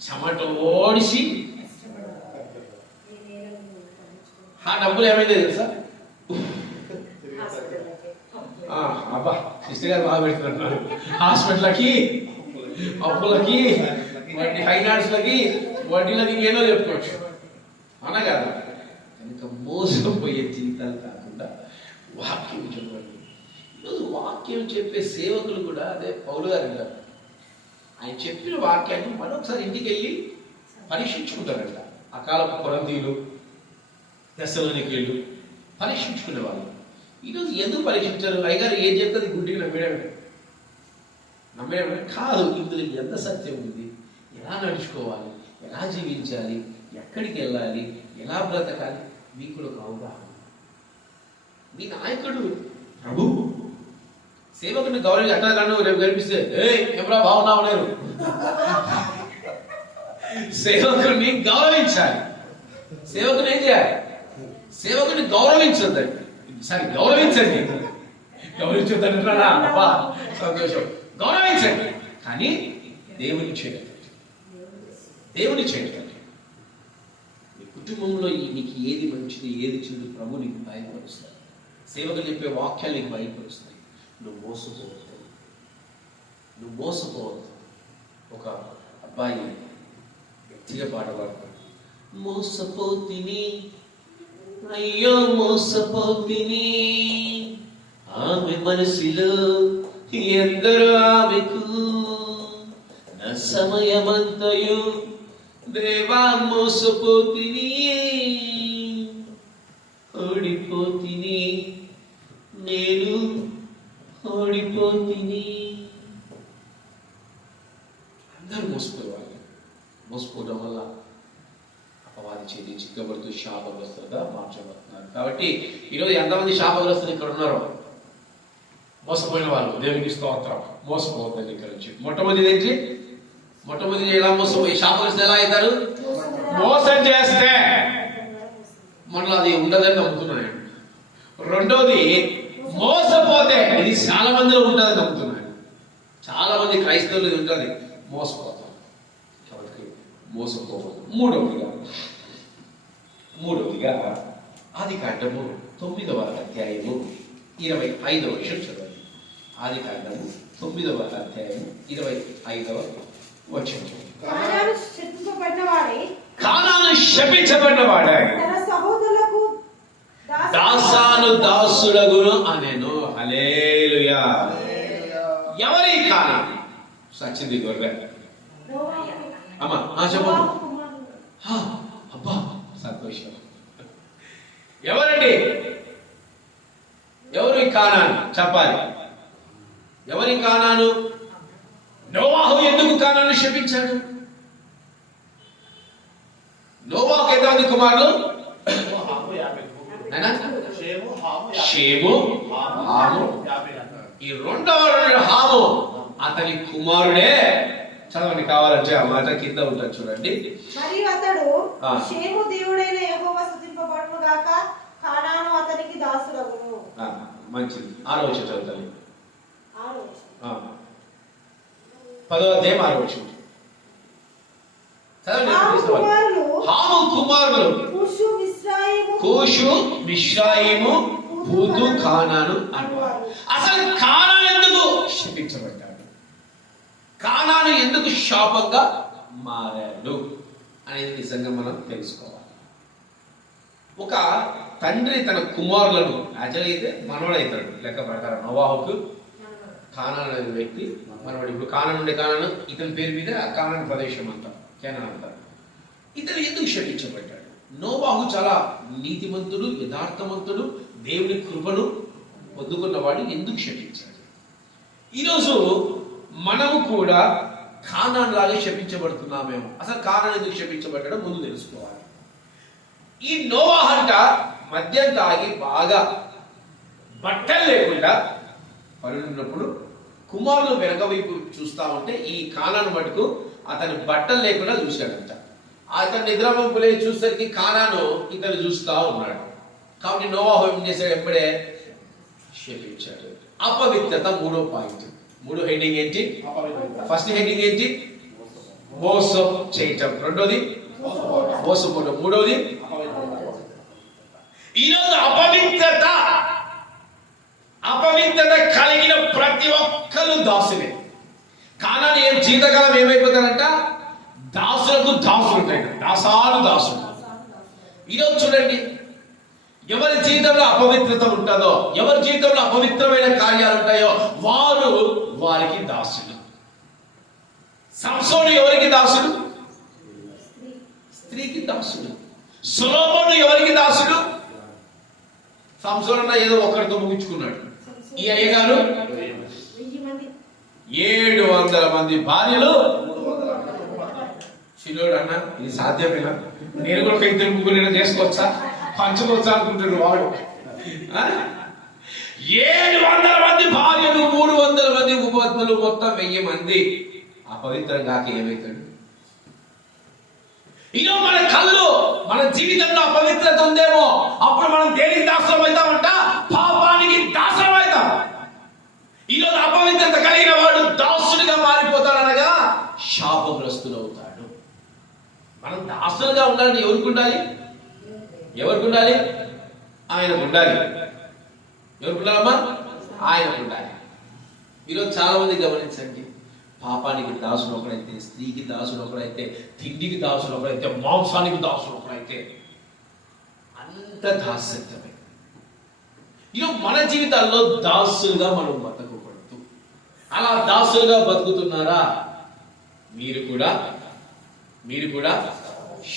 చెమట ఓడిసి ఆ డబ్బులు ఏమైందో తెలుసా? అబ్బా సిస్టర్ గారు బాగా పెడుతున్నారు. హాస్పిటల్కి, అప్పులకి, ఫైనాన్స్లకి, వడ్డీలకి ఏదో చెప్పుకోవచ్చు. అవునా కదా? కనుక మోసపోయే జీవితాలు కాకుండా వాక్యం చెప్పండి. ఈరోజు వాక్యం చెప్పే సేవకులు కూడా అదే పౌలు గారు అంటారు. ఆయన చెప్పిన వాక్యాన్ని మరొకసారి ఇంటికి వెళ్ళి పరీక్షించుకుంటారంట. అకాల కొరంతీయులు, తెస్సలోనికీయులు పరీక్షించుకునే వాళ్ళు. ఈరోజు ఎందుకు పరీక్షించారు? అయ్యగారు ఏం చెప్తుంది గుడ్డిగా నమ్మేయడమే కాదు. ఇందులో ఎంత సత్యం ఉంది, ఎలా నడుచుకోవాలి, ఎలా జీవించాలి, ఎక్కడికి వెళ్ళాలి, ఎలా బ్రతకాలి, మీకు కూడా ఒక అవగాహన. మీ నాయకుడు ప్రభు సేవకుని గౌరవం ఎట్లా కాను రేపు కనిపిస్తే ఎవరా బాగున్నావు లేరు. సేవకుని గౌరవించాలి. సేవకుని ఏం చేయాలి? సేవకుని గౌరవించొద్దండి. సరే గౌరవించండి, గౌరవించొద్దండి అబ్బా సంతోషం. గౌరవించండి, కానీ దేవుని చేయండి. దేవుని చేయండి. మీ కుటుంబంలో నీకు ఏది మంచిది, ఏది చెడు ప్రభు నీకు బయలుపరుస్తాడు. సేవకులు చెప్పే వాక్యాలు నీకు బయలుపరుస్తాయి. నువ్వు మోసపోవద్దు. ఒక అబ్బాయి గట్టిగా పాట పాడతాడు. మోసపోతిని, అయ్యో మోసపోతిని, ఆమె మనసులో ఎందరో ఆమెకు నా సమయమంతయు దేవా మోసపోతిని, ఓడిపోతిని, నేను ఓడిపోతిని. అందరూ మోసపోయేవాళ్ళు. మోసపోవడం వల్ల అపవాది చేతి చిక్కబడుతూ శాపగ్రస్తులుగా మార్చబడుతున్నారు. కాబట్టి ఈరోజు ఎంతమంది శాపగ్రస్తులు ఇక్కడ ఉన్నారో, మోసపోయిన వాళ్ళు, దేవునికి స్తోత్రం. మోసపోవద్దండి ఇక్కడ నుంచి. మొట్టమొదటి ఎలా మోసపోయి శాపగ్రస్తులు ఎలా అవుతారు? మోసం చేస్తే మనలో అది ఉండదని నమ్ముతున్నాను. రెండోది మోసపోతే ఇది చాలా మందిలో ఉంటుందని నమ్ముతున్నాను. చాలా మంది క్రైస్తవులు ఉంటుంది, మోసపోతారు. కాబట్టి మోసపోవద్దు. మూడవదిగా ఆదికాండము 9వ అధ్యాయము 25వ వచనం చదవండి. ఆదికాండము 9వ అధ్యాయము 25వ వచనం. కానాను శపించబడినవాడే తన సహోదరులకు దాసుడగును అనేను. హల్లెలూయా. ఎవరి కానాను? సచ్చింది గొర్రె. అమ్మా చెప్పమ్మా. అబ్బా సంతోషం. ఎవరండి? ఎవరు ఈ కానాను చెప్పాలి? ఎవరి కానాను? నోవాహు ఎందుకు కానాను శపించాడు? నోవాహు ఎంతమంది కుమారులు? షేము, హాము. ఈ రెండవ హాము అతని కుమారుడే. చదవండి కావాలంటే ఆ మాట కింద ఉంటుంది చూడండి. మరియు అతడు షేము దేవుడైన యెహోవా స్తుతింపబడును గాక, కానాను అతనికి దాసుడగును. మంచిది. ఆలోచన చదువుతాను. 10వ అధ్యాయం 6వ వచనం. హాము కుమారులు కూషు, మిశ్రాయిము, పూదు, కానాను అన్నారు. అసలు కానాను ఎందుకు శపించబడ్డాడు? కానాను ఎందుకు శాపంగా మారాడు అనేది నిజంగా మనం తెలుసుకోవాలి. ఒక తండ్రి తన కుమారులను యాక్చువల్గా అయితే మనవడైతాడు లెక్క ప్రకారం. నోవాహుకు కానాను అనే వ్యక్తి మనవాడు. ఇప్పుడు కానాను ఉండే కానాను ఇతని పేరు మీద కానాను ప్రదేశం అంటారు, కేనాన్ అంటారు. ఇతను ఎందుకు శపించబడ్డాడు? నోవాహు చాలా నీతిమంతుడు, యథార్థవంతుడు, దేవుని కృపను పొందుకున్నవాడు. ఎందుకు శపించాడు? ఈరోజు మనము కూడా కానాన్ లాగా శపించబడుతున్నామేమో. అసలు కానాన్ ఎందుకు శపించబడ్డాడో ముందు తెలుసుకోవాలి. ఈ నోవాహు అంట మద్యం తాగి బాగా బట్టలు లేకుండా పడున్నప్పుడు కుమారులు వెనక వైపు చూస్తా ఉంటే ఈ కానాను మటుకు అతని బట్టలు లేకుండా చూశాడంట. అతను నిద్రవంపులే చూసేసరికి కానాను ఇతను చూస్తా ఉన్నాడు. కాబట్టి నోవాహు ఏం చేశాడు? ఎప్పుడే శపించాడు. అపవిత్రత 3వ పాయింట్. 3 హెడ్డింగ్ ఏంటి? ఫస్ట్ హెడ్డింగ్ ఏంటి? మోసం చేయటం. రెండోది మోసపోవడం. మూడోది ఈరోజు అపవిత్రత కలిగిన ప్రతి ఒక్కరు దాసులే. కానాను ఏం జీవితకాలం ఏమైపోతారంట? దాసులకు దాసులు ఉంటాయి, దాసులు. ఈరోజు చూడండి, ఎవరి జీవితంలో అపవిత్రత ఉంటుందో, ఎవరి జీవితంలో అపవిత్రమైన కార్యాలు ఉంటాయో వారికి దాసులు. సంసోను ఎవరికి దాసుడు? స్త్రీకి దాసుడు. సొలొమోను ఎవరికి దాసుడు? సంసోను ఏదో ఒక్కడితో ముగించుకున్నాడు. ఈ అయ్యగారు 700 మంది భార్యలు. చిన్నోడు అన్న ఇది సాధ్యమేనా? నేను కూడా 2-3 చేసుకోవచ్చా, పంచుకోవచ్చా అనుకుంటున్నాడు వాడు. 700 మంది భార్యలు, 300 మంది ఉపపత్నులు, మొత్తం 1000 మంది. అపవిత్రం కాక ఏమవుతాడు? ఇదో మన కళ్ళు, మన జీవితంలో అపవిత్రత ఉందేమో, అప్పుడు మనం దేనికి దాసులం అవుతామంట? పాపానికి దాసులం అవుతాం. ఈరోజు అపవిత్రత కలిగిన వాడు దాసుడిగా మారిపోతాడనగా శాపగ్రస్తులు అవుతాడు. మనం దాసులుగా ఉండాలని ఎవరికి ఉండాలి? ఆయనకు ఉండాలి. ఎవరికి ఉండాలమ్మా? ఆయనకు ఉండాలి. ఈరోజు చాలా మంది గమనించండి, పాపానికి దాసుడు ఒకడైతే, స్త్రీకి దాసుడు ఒకడైతే, తిండికి దాసుడు ఒకడైతే, మాంసానికి దాసుడు ఒకడైతే, అంత దాస్యత్వమే. ఈరోజు మన జీవితాల్లో దాసులుగా మనం బతకూడదు. అలా దాసులుగా బతుకుతున్నారా? మీరు కూడా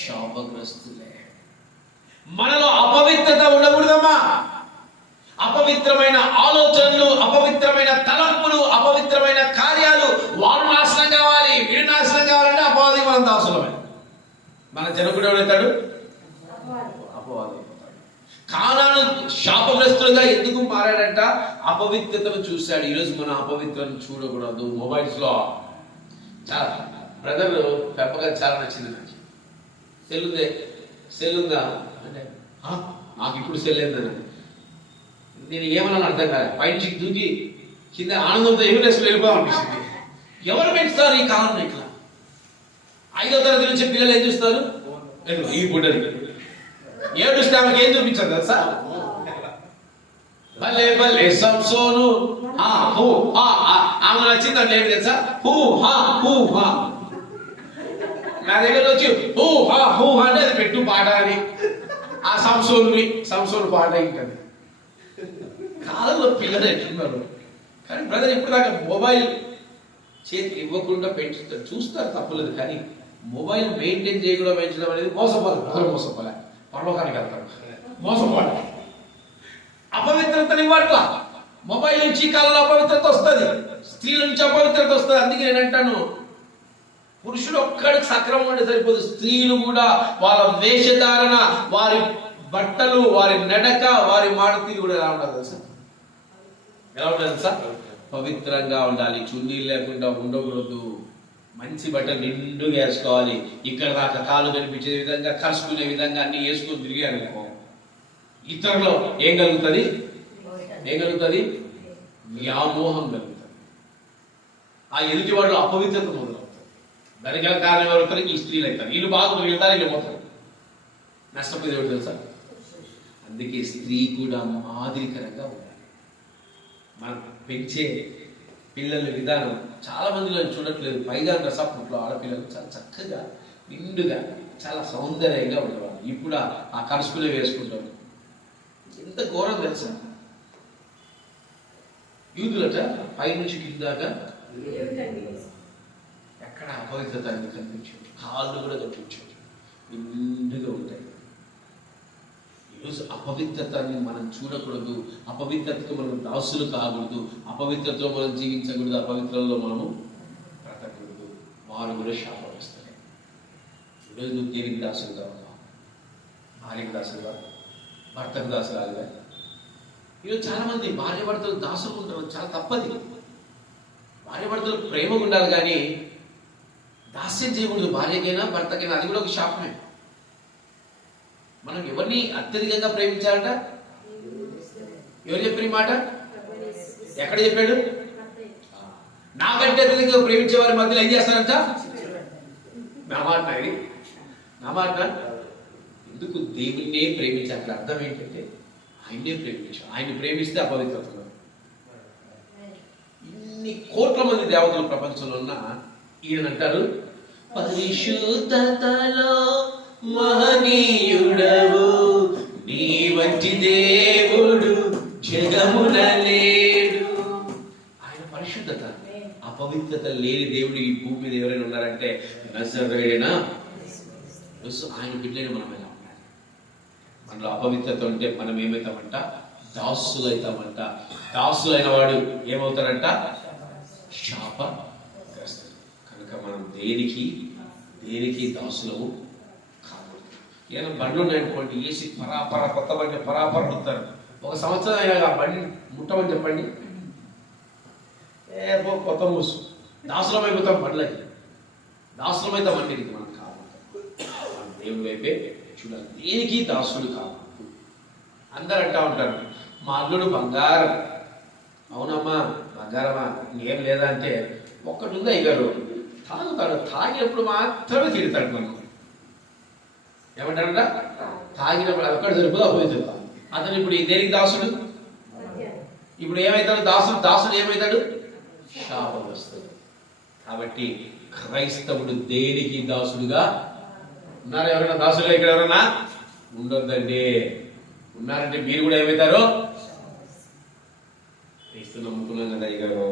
శాపగ్రస్తులే. మనలో అపవిత్రత ఉండకూడదమ్మా. అపవిత్రమైన ఆలోచనలు, అపవిత్రమైన తలంపులు, అపవిత్రమైన కార్యాలు, వారు నాశనం కావాలి, వీడు నాశనం కావాలంటే అపవాది మనం దాసులమే. మన జనకుడు ఎవడైతాడు? అపవాది అయిపోతాడు. కానాను శాపగ్రస్తులుగా ఎందుకు మారాడంట? అపవిత్రతను చూశాడు. ఈరోజు మనం అపవిత్రను చూడకూడదు. మొబైల్స్ లో చాలా బ్రదర్ పెప్పగా చాలా నచ్చింది నాకు. సెల్ ఉందా అంటే నాకు ఇప్పుడు సెల్ ఏందని నేను ఏమన్నా అర్థం కాదు. పైనుంచి దూకి కింద ఆనందంతో ఎవిడెన్స్ వెళ్ళిపోదాం అనిపిస్తుంది. ఎవరు పెంచుతారు ఈ కాలంలో? ఇట్లా 5వ తరగతి నుంచి పిల్లలు ఏం చూస్తారు? ఈ బుడ్డది ఏడుస్తే ఆమెకి ఏం చూపించారు తెలుసా? భలే భలే సంసోను ఆమె నచ్చింది అంటే ఏంటి తెలుసా? నా దగ్గర వచ్చి హూ అంటే అది పెట్టు పాట అని ఆ సంసోను పాట ఉంటుంది. కాలంలో పిల్లలు ఎట్లున్నారు? కానీ బ్రదర్ ఇప్పుడు దాకా మొబైల్ చేతికి ఇవ్వకుండా పెంచుతారు, చూస్తారు, తప్పలేదు. కానీ మొబైల్ మెయింటైన్ చేయకుండా పెంచడం అనేది మోసపోలే పరలోకానికి వెళ్తారు. మోసపోలే అపవిత్రతని ఇవ్వట్లా. మొబైల్ నుంచి కాలంలో అపవిత్రత వస్తుంది. స్త్రీల నుంచి అపవిత్రత వస్తుంది. అందుకే నేను అంటాను, పురుషుడు ఒక్కడికి సక్రమం అంటే సరిపోదు, స్త్రీలు కూడా వాళ్ళ వేషధారణ, వారి బట్టలు, వారి నడక, వారి మాట తీరు కూడా ఎలా ఉండాలి తెలుసా? ఎలా ఉండాలి సార్? పవిత్రంగా ఉండాలి. చున్నీలు లేకుండా ఉండకూడదు. మంచి బట్టలు నిండుగా వేసుకోవాలి. ఇక్కడ దాకా కాళ్ళు కనిపించే విధంగా, కరుచుకునే విధంగా అన్ని వేసుకొని తిరిగానుకో, ఇతరులు ఏం కలుగుతుంది? వ్యామోహం కలుగుతుంది. ఆ ఎదుటి వాళ్ళు అపవిత్రత మొదలవుతుంది. దానికి గల కారణం ఎవరు? ఈ స్త్రీలు అవుతారు. వీళ్ళు బాగుంటారు, వెళ్తారు, వీళ్ళు పోతారు. నష్టపోయేది ఎవరు తెలుసా? అందుకే స్త్రీ కూడా మాదిరికరంగా ఉండాలి. మనం పెంచే పిల్లల విధానం చాలా మందిలో చూడట్లేదు. పైగా రసప్పట్లో ఆడపిల్లలు చాలా చక్కగా నిండుగా చాలా సౌందర్యంగా ఉండేవాళ్ళు. ఇప్పుడు ఆ కరుసుకునే వేసుకుంటారు. ఎంత ఘోరం తెలుసా? యూదులట పైనుంచి కింద దాకా ఎక్కడ అపవిత్రత కనిపించదు. కాళ్ళు కూడా కనిపించదు, నిండుగా ఉంటాయి. ఈరోజు అపవిత్రతని మనం చూడకూడదు. అపవిత్రతకు మనం దాసులు కాకూడదు. అపవిత్రతలో మనం జీవించకూడదు. అపవిత్రంలో మనము బ్రతకూడదు. వారు కూడా శాపం వస్తాయి. ఈరోజు నువ్వు దేనికి దాసులుగా ఉన్నావు? భార్యకు దాసులుగా, భర్తకు దాసులుగా. ఈరోజు చాలా మంది భార్య భర్తలు దాసులు ఉంటారు. చాలా తప్పది. భార్య భర్తలు ప్రేమగా ఉండాలి, కానీ దాస్యం చేయకూడదు. భార్యకైనా భర్తకైనా అది కూడా ఒక శాపమే. మనం ఎవరిని అత్యధికంగా ప్రేమించాలంట? ఎవరు చెప్పిన మాట? ఎక్కడ చెప్పాడు? నాకంటే అత్యధికంగా ప్రేమించే వారి మధ్యలో ఏం చేస్తారంట? నా మాట ఎందుకు దేవుణ్ణే ప్రేమించాలి? అక్కడ అర్థం ఏంటంటే ఆయన్నే ప్రేమించాలి. ఆయన్ని ప్రేమిస్తే అపవిత్రత. ఇన్ని కోట్ల మంది దేవతలు ప్రపంచంలో ఉన్న ఈయనంటారు, పరిశుద్ధతలో మహనీయుడవు, నీ వంటి దేవుడు జగమున లేడు. ఆయన పరిశుద్ధత, అపవిత్రత లేని దేవుడు ఈ భూమి మీద ఎవరైనా ఉన్నారంటే నజరేయుడైన ఆయన బిడ్డైన మనం ఎలా ఉండాలి? మనలో అపవిత్రత ఉంటే మనం ఏమవుతామంట? దాసులు అవుతామంట. దాసులైన వాడు ఏమవుతాడంట? శాపగ్రస్తుడు. కనుక మనం దేనికి దాసులము కాకూడదు. ఏదైనా బండ్లు ఉన్నాయనుకోండి, వేసి పరాపర కొత్త బండి పరాపర ఉంటారు. ఒక సంవత్సరం అయినా ఆ బండి ముట్టమని చెప్పండి, కొత్త మూసు. దాసులమైపోతాం బండ్లకి, దాసులమైతే బండికి మనం కాకూడదు. మనం దేవుడి వైపే చూడాలి. దేనికి దాసులు కాకూడదు. అందరు అంటా ఉంటారు, మా అల్లుడు బంగారం. అవునమ్మా బంగారమా, ఇంకేం లేదా అంటే ఒక్కటి ఉంది అయ్యారు, తాగుతాడు. తాగినప్పుడు మాత్రమే తిడతాడు. మనకు ఏమంటాడ? తాగినప్పుడు అది ఒక్కటి సరిపోదు, అపోయితుంది. అతను ఇప్పుడు దేనికి దాసుడు? ఇప్పుడు ఏమవుతాడు? దాసుడు ఏమవుతాడు? శాపం వస్తుంది. కాబట్టి క్రైస్తవుడు దేనికి దాసుడుగా ఉన్నారు? ఎవరైనా దాసులుగా ఇక్కడ ఎవరైనా ఉండొద్దండి. ఉన్నారంటే మీరు కూడా ఏమవుతారు? క్రీస్తు నమ్ముకున్నాం కదా అయ్యారు,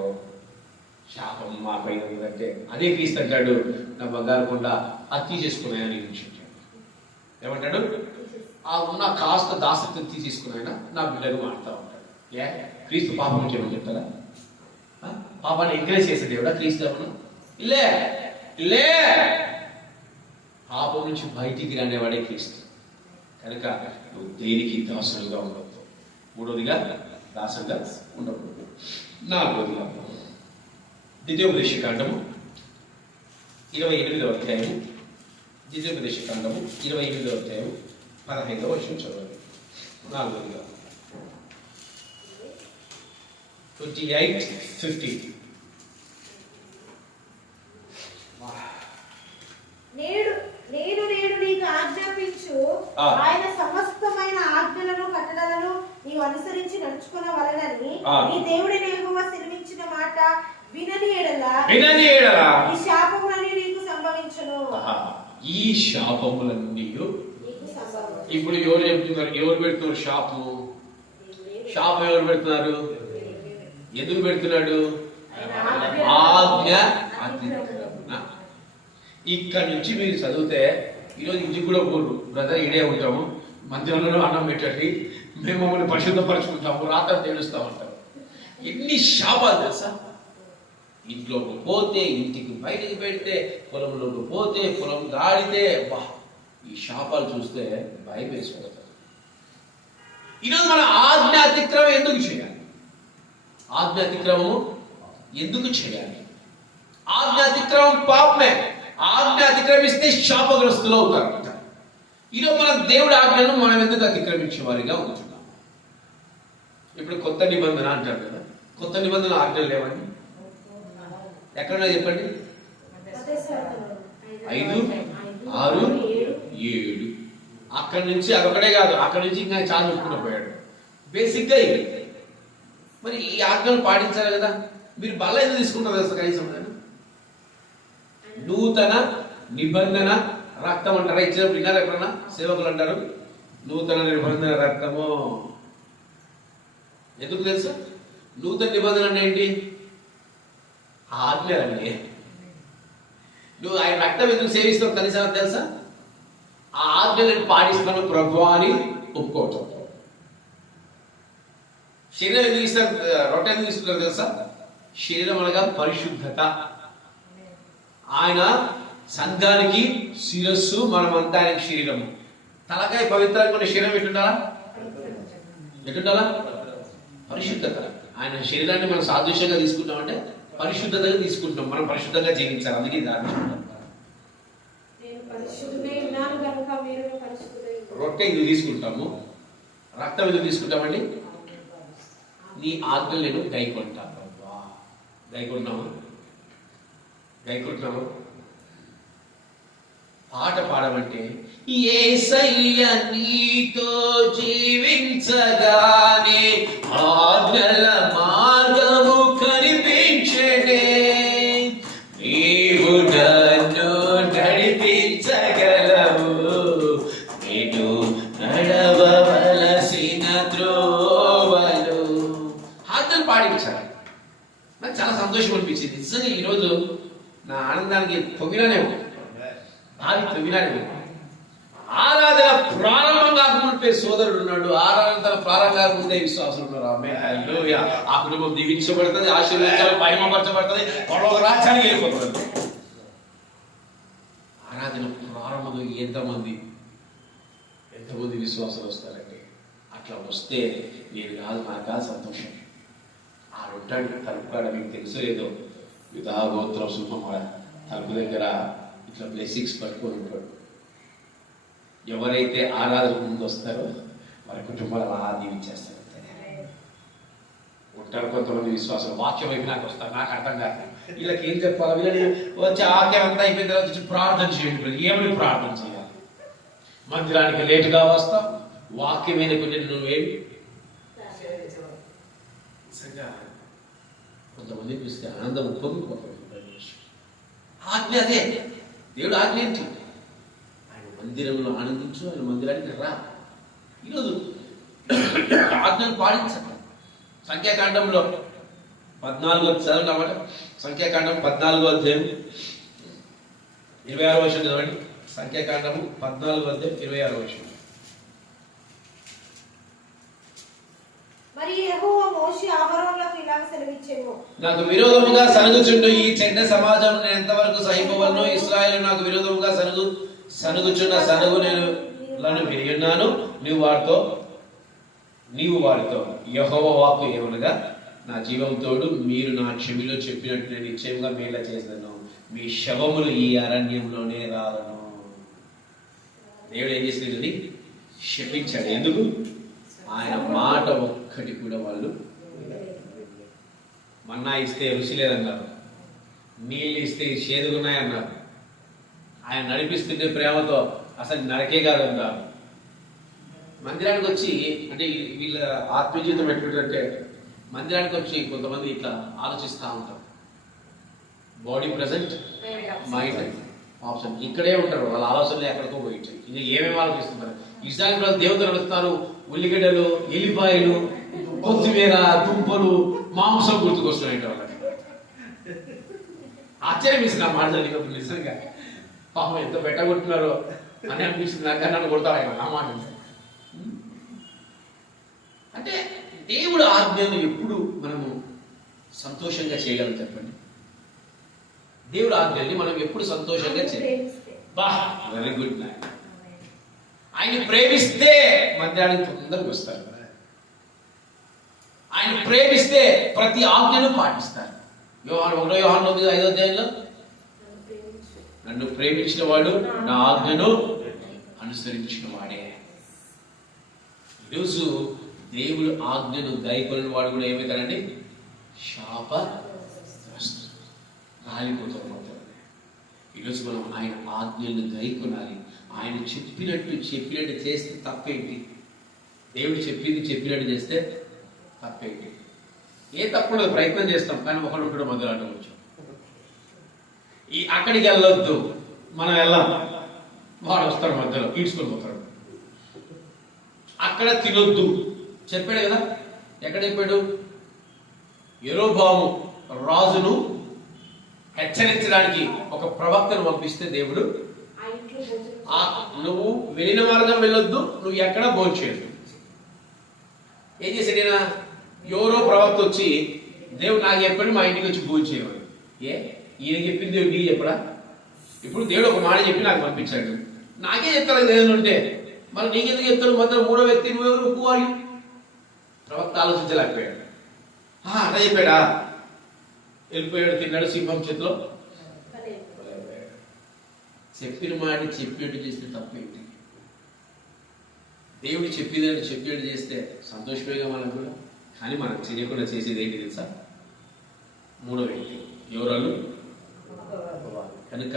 శాపం మా పైన ఉందంటే అదే క్రీస్తు అంటాడు, నా బంగారు కొండ అది తీసేసుకున్నాయని నిరీక్షించాడు. ఏమంటాడు? ఆ ఉన్న కాస్త దాసత్వం తీసేసుకున్నాయన నా బిడ్డలు మారుతా ఉంటాడు. క్రీస్తు పాపం నుంచి ఏమని చెప్తారా? పాపాన్ని ఎంకరేజ్ చేసే దేవుడా క్రీస్తు? ఏమన్నా ఇల్లే పాపం నుంచి బయటికి రానేవాడే క్రీస్తు. కనుక నువ్వు దేనికి దాసులుగా ఉండవద్దు. మూడవదిగా దాసులుగా ఉండకూడదు. నాలుగవదిగా ద్వితీయోపదేశకాండము 28వ అధ్యాయము, ద్వితీయోపదేశకాండము 28వ అధ్యాయము 15వ వచనం చదవండి. నాలుగవదిగా 28:50. నేను నీకు ఆజ్ఞాపించు ఆయన సమస్తమైన ఆజ్ఞలను కట్టడలను నీవు అనుసరించి నడుచుకొనవలెనని నీ దేవుడైన యెహోవా సెలవించిన మాట వినని ఎడల ఈ శాపములన్నీ నీకు సంభవించును. ఈ శాపములన్నీ ఇప్పుడు ఎవరు చెప్తున్నారు? ఎవరు పెడుతున్నారు శాపము? శాపం ఎవరు పెడుతున్నారు? ఎందుకు పెడుతున్నాడు? ఆజ్ఞ అతిక్రమణ. ఇక్కడ నుంచి మీరు చదివితే ఈరోజు ఇంటికి కూడా పోరు, బ్రదర్ ఇడే ఉంటాము, మందిరంలో అన్నం పెట్టండి, మేము మమ్మల్ని పరిశుద్ధపరచుకుంటాము, రాత్రి తేలుస్తామంటారు. ఎన్ని శాపాలు తెలుసా? ఇంట్లోకి పోతే, ఇంటికి బయటికి పెడితే, పొలంలోకి పోతే, పొలం దాడితే, ఈ శాపాలు చూస్తే భయం వేసిపోతుంది. ఈరోజు మన ఆజ్ఞాతిక్రమం ఎందుకు చేయాలి? ఆజ్ఞాతిక్రమము ఎందుకు చేయాలి? ఆజ్ఞాతిక్రమం పాపమే. ఆజ్ఞ అతిక్రమిస్తే శాపగ్రస్తులు అవుతారు. ఈరోజు మన దేవుడి ఆజ్ఞను మనం ఎందుకు అతిక్రమించే వారిగా ఉంటున్నాం? ఇప్పుడు కొత్త నిబంధన అంటారు కదా, కొత్త నిబంధన ఆజ్ఞలు లేవండి. ఎక్కడన్నా చెప్పండి. 5, 6, 7. అక్కడి నుంచి అదొకటే కాదు, అక్కడి నుంచి ఇంకా చాలా ఒప్పుకుని పోయాడు. బేసిక్గా ఇది. మరి ఈ ఆజ్ఞలు పాటించాలి కదా. మీరు బల్ల ఎందుకు తీసుకుంటారు కదా కనీసం? నూతన నిబంధన రక్తం అంటారా? ఇచ్చినప్పుడు విన్నారు ఎప్పుడన్నా? సేవకులు అంటారు నూతన నిబంధన రక్తము. ఎందుకు తెలుసా? నూతన నిబంధన అంటే ఏంటి? ఆజ్ఞలండి. నువ్వు ఆయన రక్తం ఎందుకు సేవిస్తావు కనీసం తెలుసా? ఆ ఆజ్ఞ నేను పాటిస్తాను ప్రభు అని ఒప్పుకోవటం. శరీరం ఎందుకు ఇస్తారు? రొట్టె ఎందుకు ఇస్తున్నారు తెలుసా? శరీరం అనగా పరిశుద్ధత. ఆయన సంఘానికి శిరస్సు, మనమంతా ఆయనకి శరీరము. తలకాయ పవిత్రంగా ఉన్న శరీరం ఎట్టుండాలా? ఎట్టుండాలా? పరిశుద్ధత. ఆయన శరీరాన్ని మనం సాదృశ్యంగా తీసుకుంటామంటే పరిశుద్ధతగా తీసుకుంటాం. మనం పరిశుద్ధంగా జీవించాలి. అందుకే రొట్టె ఇది తీసుకుంటాము, రక్తం ఇది తీసుకుంటామండి. నీ ఆజ్ఞలు నేను గైకొంటాను. గైకొంటున్నాము. పాట పాడమంటే యేసయ్య నీతో జీవించగానే ఆజ్ఞల మార్గము కనిపించనే, నీవు నన్ను నడిపించగలవు, నేను నడవవలసిన త్రోవలు. ఆజ్ఞలు పాడించాలి. నాకు చాలా సంతోషం అనిపించింది నిజంగా. ఈరోజు నా ఆనందానికి తొమ్మిదనే ఆరాధన ప్రారంభం కాకముందే సోదరుడు ఉన్నాడు. ఆరాధన ప్రారంభం కాకముందే విశ్వాసులు ఉన్నారు. హల్లెలూయా. ఆ కుటుంబం దీవించబడుతుంది, ఆశీర్వదించాలి, మహిమపరచబడుతుంది, పరలోక రాజ్యానికి వెళ్ళిపోతుంది. ఆరాధన ప్రారంభంలో ఎంతమంది విశ్వాసాలు వస్తారంటే అట్లా వస్తే నేను కాదు, నాకు కాదు సంతోషం. ఆ రొట్టాడు తలుపుకాడ మీకు తెలుసో ఏదో యుధాగోత్రం సుఖమాడ తలుపు దగ్గర ఇట్లా బ్లెస్సింగ్స్ పట్టుకొని ఉంటాడు. ఎవరైతే ఆరాధన ముందు వస్తారో వారి కుటుంబాలు అలా దీవించేస్తారు. ఉంటారు కొంతమంది విశ్వాసం. వాక్యం వైపు నాకు వస్తారు, నాకు అర్థం కాదు, వీళ్ళకి ఏం చెప్పాలి, వీళ్ళని వచ్చి ఆక్యం అంతా అయిపోయిన తర్వాత వచ్చి ప్రార్థన చేయండి. ఏమని ప్రార్థన చేయాలి? మందిరానికి లేటుగా వస్తాం, వాక్యం మీద కొంచెం నువ్వేమి కొంతమంది చూస్తే ఆనందం పొంగిపోతుంది. ఆజ్ఞ అదే. దేవుడు ఆజ్ఞ ఏంటి? ఆయన మందిరంలో ఆనందించు, ఆయన మందిరానికి రా. ఈరోజు ఆజ్ఞను పాటించండి. సంఖ్యాకాండంలో 14 చదవమాట. సంఖ్యాకాండం 14వ అధ్యాయం 26వ వచనం చదవండి. సంఖ్యాకాండము 14వ అధ్యాయం 26వ వచనం. మరి యెహోవా మోషే అహరోనులకు ఇలాగ సెలవిచ్చెను, నాకు విరోధముగా సనుగుచుండు ఈ చెడ్డ సమాజం నేను ఎంతవరకు సహింపవలను? ఇశ్రాయేలు నాకు విరోధముగా సనుగుచున్న సనుగు నేను విరియున్నాను. నీవు వారితో యెహోవా వాక్కు ఏమనగా, నా జీవం తోడు మీరు నా చెవిలో చెప్పినట్టు నేను నిశ్చయంగా మేల చేశాను, మీ శవములు ఈ అరణ్యంలోనే రాలను. దేవుడు ఏం చేసినది? శపించాడు. ఎందుకు? ఆయన మాట ఒక్కటి కూడా వాళ్ళు. మన్నా ఇస్తే రుచి లేదన్నారు, నీళ్ళు ఇస్తే చేదుగున్నాయన్నారు, ఆయన నడిపిస్తుంటే ప్రేమతో అసలు నరకే కాదన్నారు. మందిరానికి వచ్చి అంటే వీళ్ళ ఆత్మీయ జీవితం ఎట్లుంటే మందిరానికి వచ్చి కొంతమంది ఇట్లా ఆలోచిస్తూ ఉంటారు. Body present, mind option. ఇక్కడే ఉంటారు, వాళ్ళ ఆలోచనలు ఎక్కడికో పోయింటాయి. ఇంకా ఏమేమి ఆలోచిస్తున్నారు? ఇస్రాయేల్ ప్రజలు దేవతలు నడుస్తారు, ఉల్లిగడ్డలు, ఎల్లిపాయలు, కొత్తిమీర, దుంపలు, మాంసం గుర్తుకొస్తున్నాయి వాళ్ళకి. ఆశ్చర్యం ఇస్తుంది ఆ మాట జరిగినప్పుడు. నిజంగా పాపం ఎంత పెట్టగొట్టున్నారో అని అనిపిస్తుంది. నాకు నన్ను కొడతాడు ఆయన ఆ మాట. అంటే దేవుడు ఆజ్ఞను ఎప్పుడు మనము సంతోషంగా చేయగలం చెప్పండి? దేవుడు ఆజ్ఞల్ని మనం ఎప్పుడు సంతోషంగా చేయాలి. ప్రేమిస్తే. బా వెరీ గుడ్ నాయన. ఆయన ప్రేమిస్తే మధ్యాహ్నం తొందరగా వస్తారు. ఆయన ప్రేమిస్తే ప్రతి ఆజ్ఞను పాటిస్తారు. యోహాను 5వ అధ్యాయంలో నన్ను ప్రేమించిన వాడు నా ఆజ్ఞను అనుసరించిన వాడే. ఈరోజు దేవుడు ఆజ్ఞను గైకొనిన వాడు కూడా ఏమవుతాడండి? శాపగ్రస్తుడు, రాలిపోతాడు. ఈరోజు మనం ఆయన ఆజ్ఞలను గైకొనాలి. ఆయన చెప్పినట్టు చేస్తే తప్పేంటి? దేవుడు చెప్పినట్టు చేస్తే తప్పేంటి? ఏ తప్పుడు ప్రయత్నం చేస్తాం, కానీ ఒకడు మొదలడవచ్చు. అక్కడికి వెళ్ళొద్దు, మనం వెళ్ళాం, వాడు వస్తాడు మధ్యలో ఈడ్చుకొని పోతాడు. అక్కడ తినొద్దు చెప్పాడు కదా. ఎక్కడ చెప్పాడు? యెరోబాము రాజును హెచ్చరించడానికి ఒక ప్రవక్తను పంపిస్తే దేవుడు నువ్వు వెళ్ళిన మార్గం వెళ్ళొద్దు, నువ్వు ఎక్కడ భోంచేయద్దు. ఏం చేశాడు ఈయన? ఎవరో ప్రవక్త వచ్చి దేవుడు నాకు చెప్పాడు మా ఇంటికి వచ్చి భోంచేయమని. ఈయన చెప్పింది దేవుడు నీకు చెప్పడా? ఇప్పుడు దేవుడు ఒక మాట చెప్పి నాకు పంపించాడు, నాకే చెప్తాడు దేవుడు ఉంటే మరి నీకెందుకు చెప్తాడు? మొత్తం మూడో వ్యక్తి నువ్వెవరు? ఒప్పుకోవాలి. ప్రవక్త ఆలోచించలేకపోయాడు. అలా చెప్పాడా? వెళ్ళిపోయాడు, తిన్నాడు సింహం చేతిలో. చెప్పిన మాట చెప్పినట్టు చేస్తే తప్పేంటి? దేవుడు చెప్పినట్టు చేస్తే సంతోషమేగా మనకు కూడా. కానీ మనం చేయకుండా చేసేది ఏంటి తెలుసా? మూడో వ్యక్తి ఎవరు? కనుక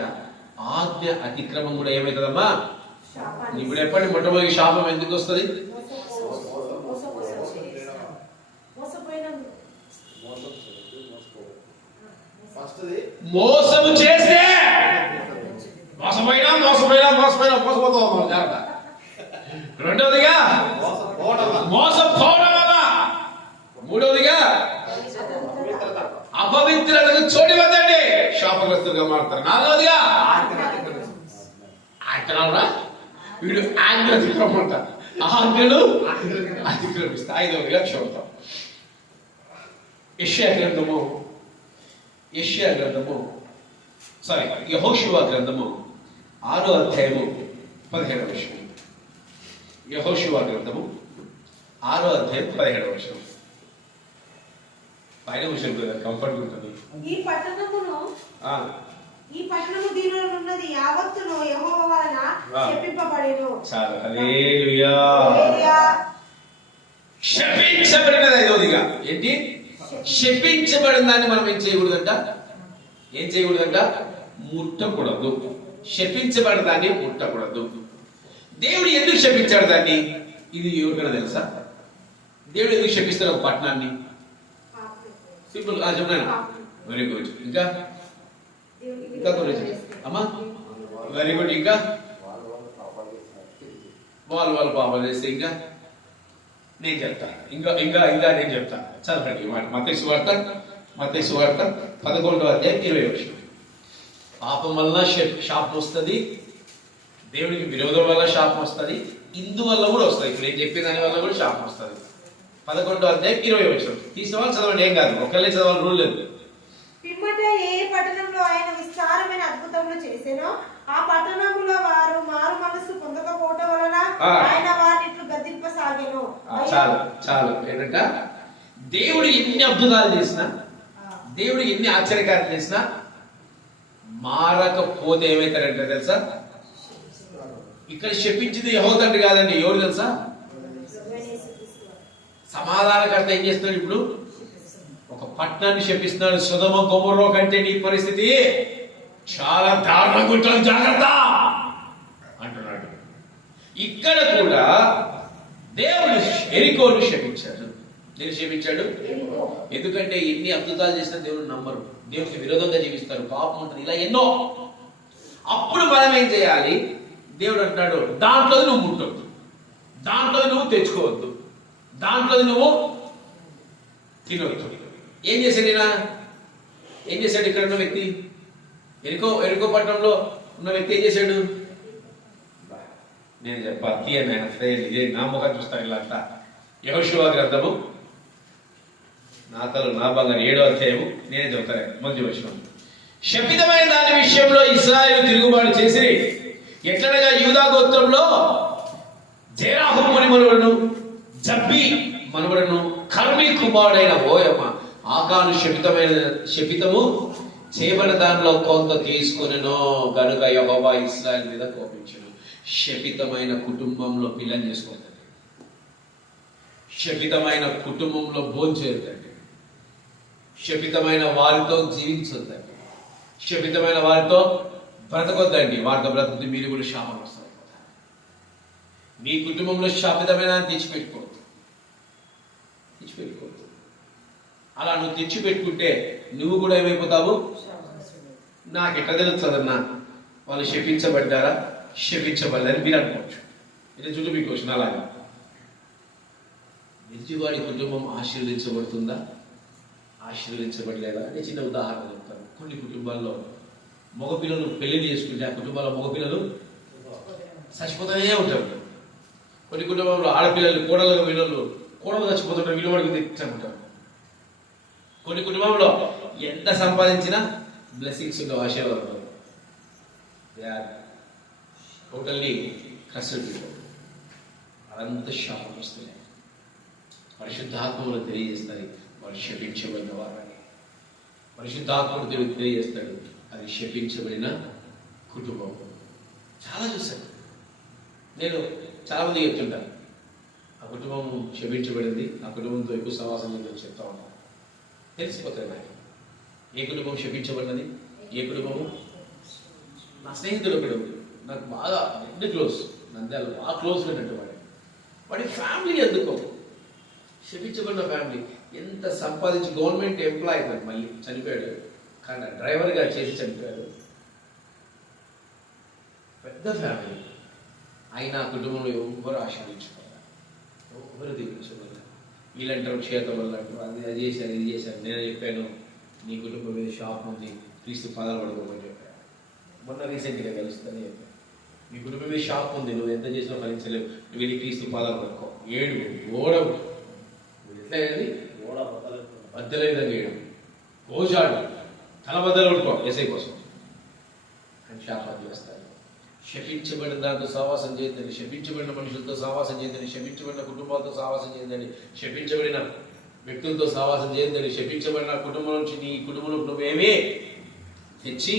ఆజ్ఞ అతిక్రమం కూడా ఏమవుతుందమ్మా? ఇప్పుడు ఎప్పటి మొట్టమొదటి శాపం ఎందుకు వస్తుంది? మోసము చేస్తే మోసపోతాం జాగ్రత్త. రెండవదిగా మోసపోవడం వల్ల, మూడవదిగా అపవిత్రతకు చోటు వద్దండి, శాపగ్రస్తులుగా మారుతారు. నాలుగవదిగా వీడు ఆజ్ఞ అతిక్రమంట, ఆజ్ఞలు అతిక్రమిస్తా. ఐదవదిగా చూద్దాం యెహోషువ గ్రంథము 6వ అధ్యాయము 17వ వచనం. యెహోషువ గ్రంథము 6వ అధ్యాయం 17వ వచనం. పైన విషయం కంఫర్ట్ ఉంటుంది. ఈ పట్టణము దీనిలో ఉన్నది యావత్తును యెహోవా వలన శపింపబడెను. చాలు. హల్లెలూయా. శపించబడినది ఐదవదిగా ఏంటి? శపించబడిన దాన్ని మనం ఏం చేయకూడదంట? ముట్టకూడదు. శపించబడిన దాన్ని ముట్టకూడదు. దేవుడు ఎందుకు శపించాడు దాన్ని? ఇది ఎవరికైనా తెలుసా? దేవుడు ఎందుకు శపిస్తాడు ఒక పట్టణాన్ని? సింపుల్ చెప్పాను. Very good. ఇంకా అమ్మా వెరీ గుడ్. ఇంకా వాళ్ళు పాపం చేస్తే ఇంకా నేను చెప్తా. ఇంకా నేను చెప్తా. చదవండి మత్తయి సువార్త 11వ అధ్యాయం 20వ వచనం. పాపం వల్ల శాపం వస్తుంది, దేవుడికి విరోధం వల్ల శాపం వస్తుంది, ఇందువల్ల కూడా వస్తుంది. ఇప్పుడు నేను చెప్పిన దాని వల్ల కూడా శాపం వస్తుంది. 11వ అధ్యాయం 20వ వచనం. తీసిన వాళ్ళు చదవండి, ఏం కాదు, ఒకళ్ళే చదవాలి, రూల్ లేదు. పిమ్మట ఏ పట్టణంలో ఆయన విస్తారమైన అద్భుతములు చేసెనో ఆ పట్టణంలో వారు మారు మనస్సు పొందకపోవటం వలన ఆయన వారిని గద్దింపసాగెను. చాలు. ఏంటంట? దేవుడు ఎన్ని అద్భుతాలు చేసినా, దేవుడు ఎన్ని ఆశ్చర్యకార్యాలు చేసినా మారకపోతే ఏమైతారంటే తెలుసా? ఇక్కడ శపించింది యెహోవా తండ్రి కాదండి, ఎవరు తెలుసా? సమాధానకర్త ఏం చేస్తున్నాడు? ఇప్పుడు ఒక పట్టణాన్ని శపిస్తున్నాడు. సొదొమ గొమొర్రా కంటే నీ పరిస్థితి చాలా దారుణంగా ఉంటుంది, జాగ్రత్త అంటున్నాడు. ఇక్కడ కూడా దేవుడు యెరికోను శపించాడు. దేవుడు శపించాడు ఎందుకంటే ఎన్ని అద్భుతాలు చేసినా దేవుడు నమ్మరు, దేవుడికి విరోధంగా జీవిస్తారు, పాపం ఉంటుంది, ఇలా ఎన్నో. అప్పుడు మనం ఏం చేయాలి? దేవుడు అంటున్నాడు, దాంట్లో నువ్వు ముట్టొద్దు, దాంట్లో నువ్వు తెచ్చుకోవద్దు, దాంట్లో నువ్వు తినవద్దు. ఏం చేశాడు ఈయన? ఏం చేశాడు? ఇక్కడ ఉన్న వ్యక్తి, ఎరుకో పట్టణంలో ఉన్న వ్యక్తి ఏం చేశాడు? నేను చెప్పి ఇదే నా ముఖం చూస్తాను ఇలా అంతా. యెహోషువ గ్రంథము నా తల నా బంగారు 7వ అధ్యాయము నేనే చెబుతాను. మొదటి వచనం. శపితమైన దాని విషయంలో ఇశ్రాయేలు తిరుగుబాటు చేసి ఎట్లనగా యూదా గోత్రంలో జేరాహు మనవడును, జబ్బి మనవడును, కర్మీ కుమారుడైన ఓయమ్మ ఆకాను శపితము చేయబడిన దానిలో కొంత తీసుకొనెను గనుక యెహోవా ఇశ్రాయేలు మీద కోపించెను. శపితమైన కుటుంబంలో పిల్లని చేసుకోండి, శపితమైన కుటుంబంలో భోంచేయొద్దండి, శపితమైన వారితో జీవించొద్దండి, శపితమైన వారితో బ్రతకొద్దండి. వారితో బ్రతుకుతే మీరు కూడా శాపం వస్తారు. మీ కుటుంబంలో శాపితమైన తెచ్చిపెట్టుకోవద్దు. అలా నువ్వు తెచ్చిపెట్టుకుంటే నువ్వు కూడా ఏమైపోతావు? నాకు ఎట్లా తెలుస్తుందన్నా వాళ్ళు శపించబడ్డారా శపించబడ్డారని మీరు అనుకోవచ్చు. ఇది చూడు మీకు క్వశ్చన్. అలాగా ఎదుటివాడి కుటుంబం ఆశీర్వదించబడుతుందా ఆశీర్వదించబడలేదా? నేను చిన్న ఉదాహరణ చెప్తాను. కొన్ని కుటుంబాల్లో మగపిల్లలు పెళ్లి చేసుకుంటే ఆ కుటుంబాల్లో మగపిల్లలు చచ్చిపోతూనే ఉంటారు. కొన్ని కుటుంబంలో ఆడపిల్లలు కోడలుగా వీళ్ళు కోడలు చచ్చిపోతుంటారు, వీళ్ళు వాడికి తెచ్చుకుంటారు. కొన్ని కుటుంబంలో ఎంత సంపాదించినా బ్లెస్సింగ్స్ ఉండవు, ఆశీర్వాదాలు. They are totally cursed people. అదంతా శాపం వస్తున్నాయి. పరిశుద్ధాత్మను తెలియజేస్తారు వారు శపించబడిన వారని. పరిశుద్ధాత్మను తెలియజేస్తాడు అది శపించబడిన కుటుంబం. చాలా చూశాను నేను, చాలా మంది చెప్తుంటాను ఆ కుటుంబం శపించబడింది, ఆ కుటుంబంతో ఎక్కువ సహవాసం లేదని చెప్తా ఉంటాను. తెలిసిపోతుంది నాకు ఏ కుటుంబం శపించబడినది, ఏ కుటుంబము. నా స్నేహితుడు ఒకడు నాకు బాగా వెరీ క్లోజ్, నంద్యాల బాగా క్లోజ్ అయినట్టు వాడి ఫ్యామిలీ ఎందుకో శపించబడిన ఫ్యామిలీ. ఎంత సంపాదించి గవర్నమెంట్ ఎంప్లాయీ మళ్ళీ చనిపోయాడు, కానీ డ్రైవర్గా చేసి చనిపోయాడు. పెద్ద ఫ్యామిలీ అయినా కుటుంబంలో ఎవ్వరు ఆశీర్వించుకోవాలి, ఎవ్వరు దీవించుకోవాలి. వీళ్ళంటారు క్షేత్ర వల్ల అంటారు, అది చేశారు ఇది చేశారు. నేను చెప్పాను నీ కుటుంబం మీద షాప్ ఉంది, క్రీస్తు పాదాలు పడుకోమని చెప్పాను. మొన్న రీసెంట్గా కలుస్తుందని చెప్పాను. మీ కుటుంబం మీద షాప్ ఉంది, నువ్వు ఎంత చేసినా ఫలించలేవు, నువ్వు వెళ్ళి క్రీస్తు పాదాలు పడుకో. ఏడు ఓడవు ఎట్లా ఏది బద్దలే విధంగా ఏడు గోజాడు తల బద్దలు పడుకో ఎస్ఐ కోసం అని శాపాలు చేస్తారు. శపించబడిన దాంతో సహవాసం చేయొద్దని, శపించబడిన మనుషులతో సహవాసం చేయొద్దని, శపించబడిన కుటుంబాలతో సహవాసం చేయొద్దని, శపించబడిన వ్యక్తులతో సహవాసం చేయొద్దని, శపించబడిన కుటుంబం నుంచి నీ కుటుంబంలో నువ్వేమీ తెచ్చి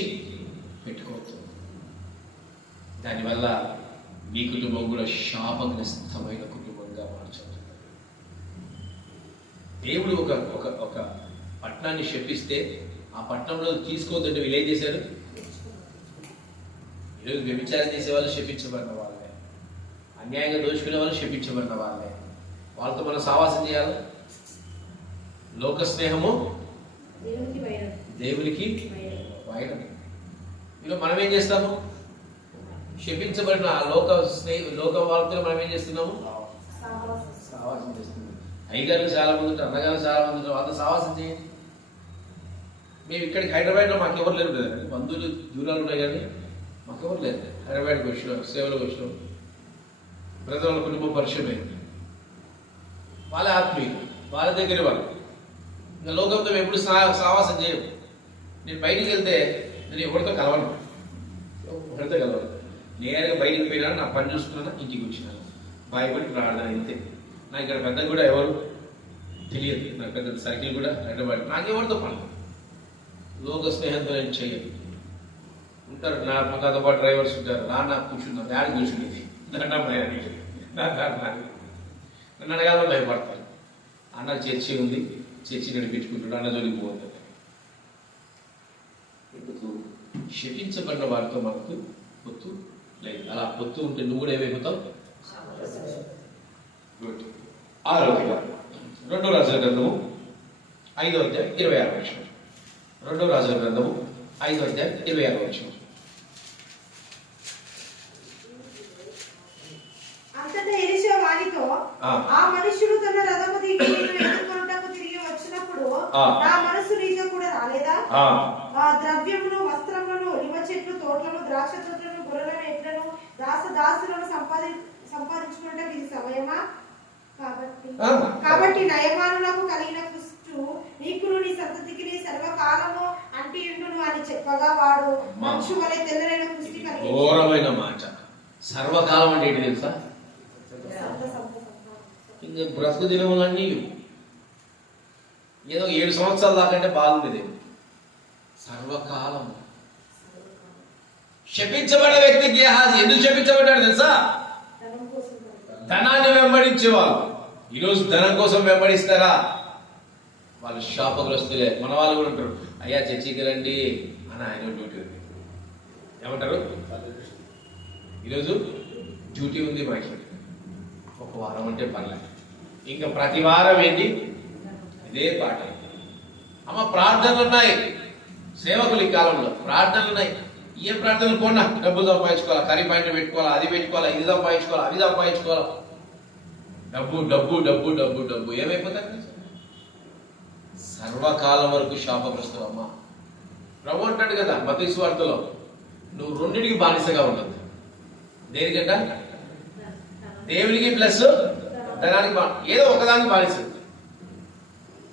పెట్టుకోవద్దు. దానివల్ల మీ కుటుంబం కూడా శాపగ్రస్తమైన కుటుంబంగా మార్చబడుతుంది. దేవుడు ఒక పట్టణాన్ని శపిస్తే ఆ పట్టణంలో తీసుకోవద్దంటే వీళ్ళు ఏం చేశారు? ఈరోజు వ్యభిచారం చేసేవాళ్ళు శపించబడిన వాళ్ళే, అన్యాయంగా దోచుకునే వాళ్ళు శపించబడిన వాళ్ళే. వాళ్ళతో మనం సావాసం చేయాలి. లోక స్నేహము దేవునికి వైరం. ఈరోజు మనం ఏం చేస్తాము? శపించబడిన లోక వాళ్ళతో మనం ఏం చేస్తున్నాము? సావాసం చేస్తున్నాం. అయ్యగారు చాలా మంది ఉంటారు, అన్నగారు చాలా మంది ఉంటారు, వాళ్ళతో సావాసం చేయండి. మేము ఇక్కడికి హైదరాబాద్లో మాకు ఎవరు లేరు కదండి, బంధువులు దూరాలు ఉన్నాయి కానీ మాకు ఎవరు లేదు. హైదరాబాద్కి వచ్చినాం, సేవలకు వచ్చినాం, బ్రదర్ వాళ్ళ కుటుంబం పరిచయం అయింది, వాళ్ళ ఆత్మీయులు, వాళ్ళ దగ్గర వాళ్ళు. ఇంకా లోకంతో మేము ఎప్పుడు సావాసం చేయం. నేను బయటికి వెళ్తే నేను ఎవరితో కలవను, నేరుగా బయటికి పోయినా నా పని చూసుకున్నా, ఇంటికి వచ్చినాను, భయపడి ప్రార్థన ఇంతే. నాకు ఇక్కడ పెద్ద కూడా ఎవరు తెలియదు, నాకు పెద్ద సర్కిల్ కూడా హైదరాబాద్. నాకెవరితో పని, లోక స్నేహంతో నేను చేయను. ఉంటారు నా నాతో పాటు డ్రైవర్స్ ఉంటారు, నాకు కూర్చున్నారు, యాడ్ కూర్చునేది నన్ను అడగాలని భయపడతాను. అన్న చర్చి ఉంది, చర్చి నడిపించుకుంటాడు, అన్న జోలికి పోతుంది. ఎందుకు? శపించబడిన వారితో మనకు పొత్తు లేదు. అలా పొత్తు ఉంటే నువ్వు కూడా ఏమైపోతావు? రెండో రాజుల గ్రంథము 5వ అధ్యాయం 26వ వచనం. రెండో రాజుల గ్రంథము 5వ అధ్యాయం 26వ వచనం. అంతటా ఎలీషా వానితో, ఆ మనుష్యుడు తన రథము దిగి ఎదుర్కొనుటకు తిరిగి వచ్చినప్పుడు నా మనసు నీతో కూడా రాలేదా? ఆ ద్రవ్యమును, వస్త్రములను, ఒలివ చెట్లు, తోటలను, ద్రాక్ష తోటలను, గొర్రెలను, ఎడ్లను, దాసులను సంపాదించుకున్నట్టు ఇది సమయమా? కాబట్టి నయమానులకు కలిగిన దుష్టుడు నీకును నీ సంతతికి నీ సర్వకాలము అంటి ఉండును అని చెప్పగా వాడు మంచు వలె తెల్లరైన పుష్టి కలిగి ఘోరమైన మాట. సర్వకాలం అంటే ఏంటి తెలుసా? ఇంకా బ్రతుకు దినములన్నీ ఏదో 7 సంవత్సరాల దాకంటే బాగుండేది. సర్వకాలం. శపించబడ్డ వ్యక్తి గేహాజీ ఎందుకు శపించబడ్డాడు తెలుసా? ధనాన్ని వెంబడించేవాళ్ళు. ఈరోజు ధనం కోసం వెంబడిస్తారా? వాళ్ళు శాపగ్రస్తులే. మన వాళ్ళు కూడా ఉంటారు, అయ్యా చర్చికి రండి అని ఆయన డ్యూటీ ఉంది. ఏమంటారు? ఈరోజు డ్యూటీ ఉంది మాకు, ఒక వారం అంటే పర్లేదు. ఇంకా ప్రతి వారం ఏంటి ఇదే పాట. అమ్మ ప్రార్థనలు ఉన్నాయి, సేవకులు ఈ కాలంలో ప్రార్థనలు ఉన్నాయి. ఏం ప్రార్థనలు? కొన్నా డబ్బులు సంపాదించుకోవాలా, కర్రీ పాయింట్ పెట్టుకోవాలా, అది పెట్టుకోవాలా, ఇది సంపాదించుకోవాలా, అవి సంపాదించుకోవాలా. డబ్బు డబ్బు డబ్బు డబ్బు డబ్బు ఏమైపోతారు? సర్వకాలం వరకు శాపగ్రస్తులమ్మ. ప్రభు అంటాడు కదా మత్తయి సువార్తలో, నువ్వు రెండింటికి బానిసగా ఉండదు. దేనికంట? దేవునికి ప్లస్ ధనానికి. ఏదో ఒకదానికి బానిస.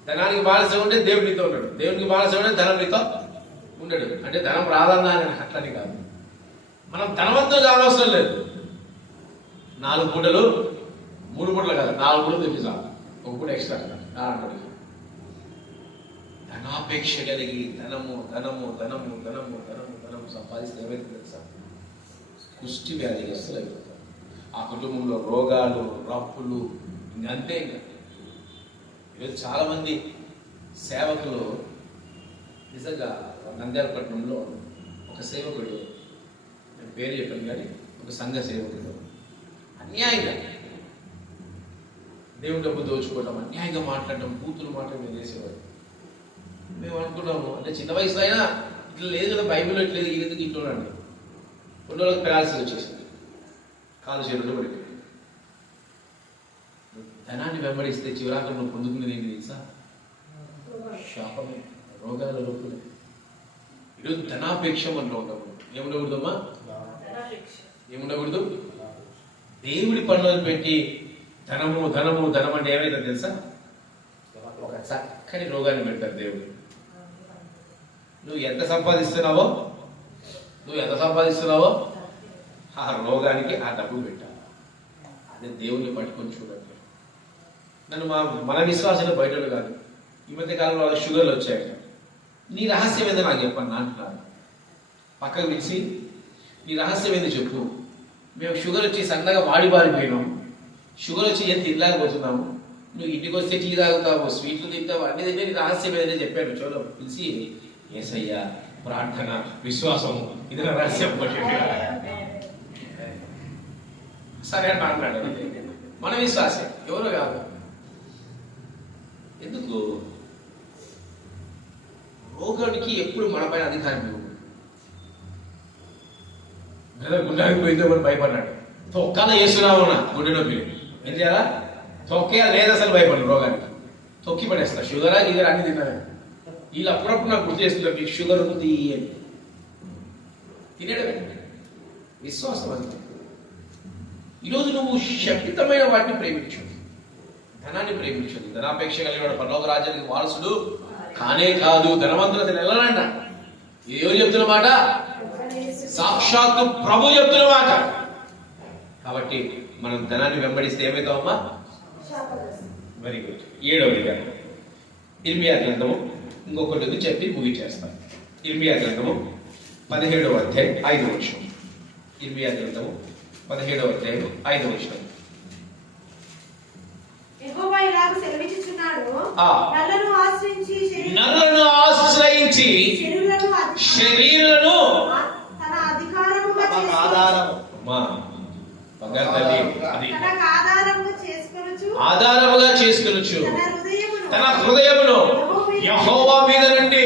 ధనానికి బానిస ఉంటే దేవుడు నీతో ఉంటాడు, దేవునికి బానిస ఉంటే ధనం నీతో ఉండడు. అంటే ధనం రాదన్నా అట్లని కాదు, మనం ధనవంతులు కావాల్సిన లేదు. 4 పూటలు 3 పూటలు కాదు, 4 పూటలు తెప్పించాలి, 1 పూట ఎక్స్ట్రా అంటాడు. ధనాపేక్ష కలిగి ధనము ధనము ధనము ధనము ధనము ధనము సంపాదిస్తే ఏమైతే తెలుసా? కుష్టి వ్యాధిగ్రస్తులు అయిపోతారు. ఆ కుటుంబంలో రోగాలు, రప్పులు, ఇంకంతే. ఈరోజు చాలా మంది సేవకులు నిజంగా నంద్యాలపట్నంలో ఒక సేవకుడు, నేను పేరు చెప్పాను కానీ, ఒక సంఘ సేవకుడు అన్యాయంగా దేవుని డబ్బు దోచుకోవడం, అన్యాయంగా మాట్లాడడం, కూతురు మాట్లాడడం చేసేవాడు. మేము అనుకున్నాము, అంటే చిన్న వయసులో అయినా ఇట్లా లేదు కదా, బైబిల్లో ఇట్లేదు, ఎందుకు ఇంట్లోనండి. కొన్ని రోజులకు పెరాల్సి వచ్చేసింది, కాలు చేతులు పడిపోయింది. ధనాన్ని వెంబడిస్తే చివరాక నువ్వు పొందుకునేది ఏంటి తెలుసా? శాపమే, రోగాలు, లోపులే. ఈరోజు ధనాపేక్ష మనలో ఉండకూడదు. ఏముండకూడదమ్మా? ఏముండకూడదు? దేవుడి పనులను పెట్టి ధనము ధనము ధనం అంటే ఏమైతే తెలుసా? ఒక చక్కని రోగాన్ని పెడతారు దేవుడు. నువ్వు ఎంత సంపాదిస్తున్నావో ఆ రోగానికి ఆ డబ్బు పెట్టాలి. అదే దేవుణ్ణి పట్టుకొని చూడండి. నన్ను మన విశ్వాసాలు బయట కాదు, ఈ మధ్య కాలంలో షుగర్లు వచ్చాయట. నీ రహస్యం ఏదో నాకు చెప్పండి అంటున్నాను. పక్కకు పిలిచి నీ రహస్యం ఏదో చెప్పు. మేము షుగర్ వచ్చి సన్నగా వాడిపోయినాము, షుగర్ వచ్చి ఏం తినలేకపోతున్నాము, నువ్వు ఇంటికి వస్తే టీ తాగుతావు, స్వీట్లు తింటావు, అన్ని తింటే నీ రహస్యం ఏదైనా చెప్పాను. చూడ పిలిచి యేసయ్య, ప్రార్థన, విశ్వాసం, ఇది నా రహస్యం. సరే అని మాట్లాడారు. మన విశ్వాసం ఎవరు కాదు. ఎందుకు? రోగానికి ఎప్పుడు మనపైన అధికారం ఇవ్వదు. గుండెకి పోయిందో మనం భయపడ్డాడు, తొక్కన వేస్తున్నావునా గుండె నొప్పి ఏం చేయాలా? తొక్కే లేదు, అసలు భయపడదు రోగానికి, తొక్కి పడేస్తా. షుగరా గిగర్ అన్ని తిన్నాను. వీళ్ళు అప్పుడప్పుడు నాకు గుర్తు చేస్తున్నారు, మీకు షుగర్ ఉంది అని. తినేయడమే విశ్వాసం. అది ఈరోజు నువ్వు శక్తితమైన వాటిని ప్రేమించు, ధనాన్ని ప్రేమించదు. ధనాపేక్ష కలిగిన పరలోక రాజ్యానికి వారసుడు కానే కాదు. ధనవంతులు అసలు వెళ్ళాలంట. ఎవరు చెప్తున్న మాట? సాక్షాత్తు ప్రభు చెప్తున్న మాట. కాబట్టి మనం ధనాన్ని వెంబడిస్తే ఏమవుతామమ్మా? Very good. 7వ ఇర్మియా గ్రంథము ఇంకొకటి చెప్పి ముగిచేస్తాను. ఇర్మియా గ్రంథము 17వ అధ్యాయం 5వ వచనం. ఇర్మియా గ్రంథము 17వ అధ్యాయం 5వ వచనం. యెహోవా ఇలాగ సెలవిచ్చుచున్నాడు, నరులను ఆశ్రయించి శరీరులను తన అధికారముగా ఆధారముగా చేసుకొనుచు తన హృదయమును యెహోవా మీద నుండి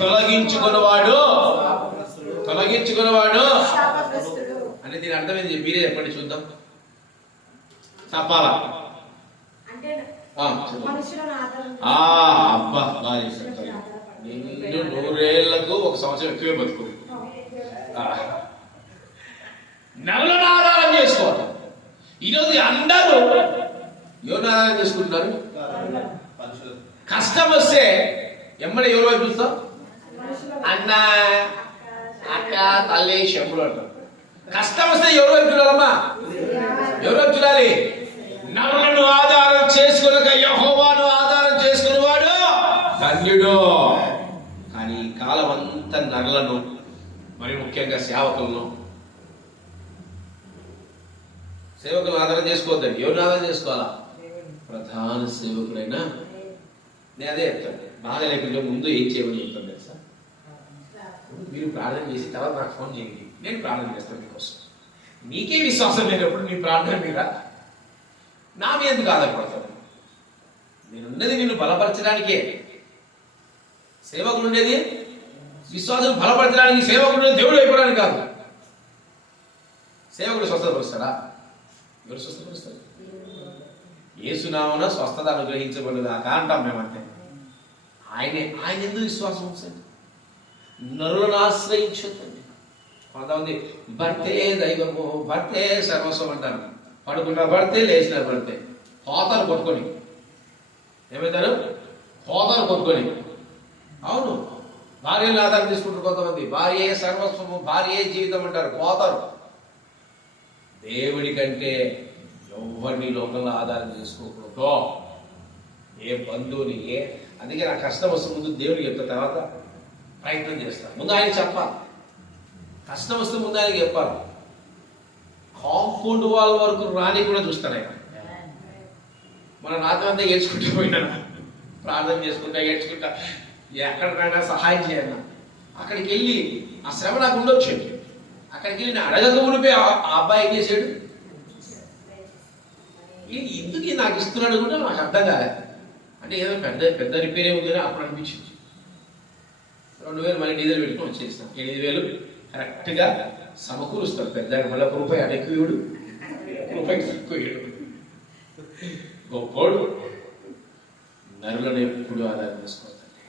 తొలగించుకున్నవాడు అంటే దీని అర్థమైంది. మీరే చెప్పండి చూద్దాం. చెప్పాలా? అబ్బా, నిండు 100 ఏళ్లకు 1 సంవత్సరం ఎక్కువే బతుకు. నరులను ఆధారం చేసుకోవాలి. ఈరోజు అందరూ ఎవరిని ఆధారం చేసుకుంటున్నారు? కష్టం వస్తే ఎమ్మడే ఎవరు వైపు చూస్తాం? అన్న, అక్క, తల్లి, శంపులు అంటారు. కష్టం వస్తే ఎవరు వైపు చూడాలమ్మా? ఎవరు వైపు చూడాలి? నరులను ఆధారం చేసుకునక యెహోవాను ఆధారం చేసుకునేవాడు ధన్యుడు. కానీ ఈ కాలం అంతా నరులను, మరి ముఖ్యంగా సేవకులను ఆధారం చేసుకోవద్దండి. ఎవరిని ఆధారం చేసుకోవాలా? ప్రధాన సేవకుడైనా. నేను అదే చెప్తాను, బాగా లేకుండా ముందు ఏం చేయమని చెప్తాను తెలుసా? మీరు ప్రార్థన చేసి తర్వాత నాకు ఫోన్ చేయండి, నేను ప్రార్థన చేస్తాను మీకోసం. మీకే విశ్వాసం లేనప్పుడు మీ ప్రార్థన మీద నా మీద ఎందుకు ఆధారపడతాను? నేనున్నది నిన్ను బలపరచడానికే. సేవకులు ఉండేది విశ్వాసం బలపరచడానికి, సేవకుడు దేవుడు అయిపోవడానికి కాదు. సేవకుడు స్వస్థపరుస్తాడా? ఎవరు స్వస్థపరుస్తారు? యేసునామమున స్వస్థత అనుగ్రహించబడదాకా అంటాం మేమంటే. ఆయన ఎందుకు విశ్వాసం ఉంచండి? నరులను ఆశ్రయించొద్దండి. కొంతమంది భర్తే దైవము, భర్తే సర్వస్వం అంటారు. పడుకున్న భర్తే, లేచిన భర్తే. కోతలు కొట్టుకొని ఏమవుతారు? కోతలు కొట్టుకొని. అవును, భార్యను ఆధారం తీసుకుంటారు కొంతమంది. భార్యే సర్వస్వము, భార్యే జీవితం అంటారు. కోతలు. దేవుడి కంటే ఎవరిని లోకంలో ఆధారం చేసుకోకూడదు. ఏ బంధువుని, అందుకే నా కష్టం వస్తే ముందు దేవుడికి చెప్తా, తర్వాత ప్రయత్నం చేస్తాను. ముందు ఆయన చెప్పాలి. కష్టం వస్తే ముందు ఆయనకి చెప్పాలి. కాంపౌండ్ వాళ్ళ వరకు రాని కూడా చూస్తాడు ఆయన. మన రాత్రి అంతా ఏడ్చుకుంటూ పోయినా, ప్రార్థన చేసుకుంటా, ఏడ్చుకుంటా, ఎక్కడికైనా సహాయం చేయాలన్నా అక్కడికి వెళ్ళి ఆ శ్రమ నాకు ఉండొచ్చు. అక్కడికి వెళ్ళి నేను అడగక ఉండిపోయి ఆ అబ్బాయి ఏం చేశాడు? ఎందుకు నాకు ఇస్తున్నాడు కూడా నాకు అర్థం కాలే. అంటే ఏదో పెద్ద రిపేర్ ఉందని అప్పుడు అనిపించింది. 2000 మళ్ళీ డీజిల్ పెట్టుకుని వచ్చేస్తాం. 8000 కరెక్ట్గా సమకూరుస్తాడు. పెద్ద మళ్ళీ రూపాయి అడెక్కుడు, రూపాయి తక్కువడు. గొప్పోడు. నరులను ఎప్పుడు ఆధారం చేసుకోవద్దండి.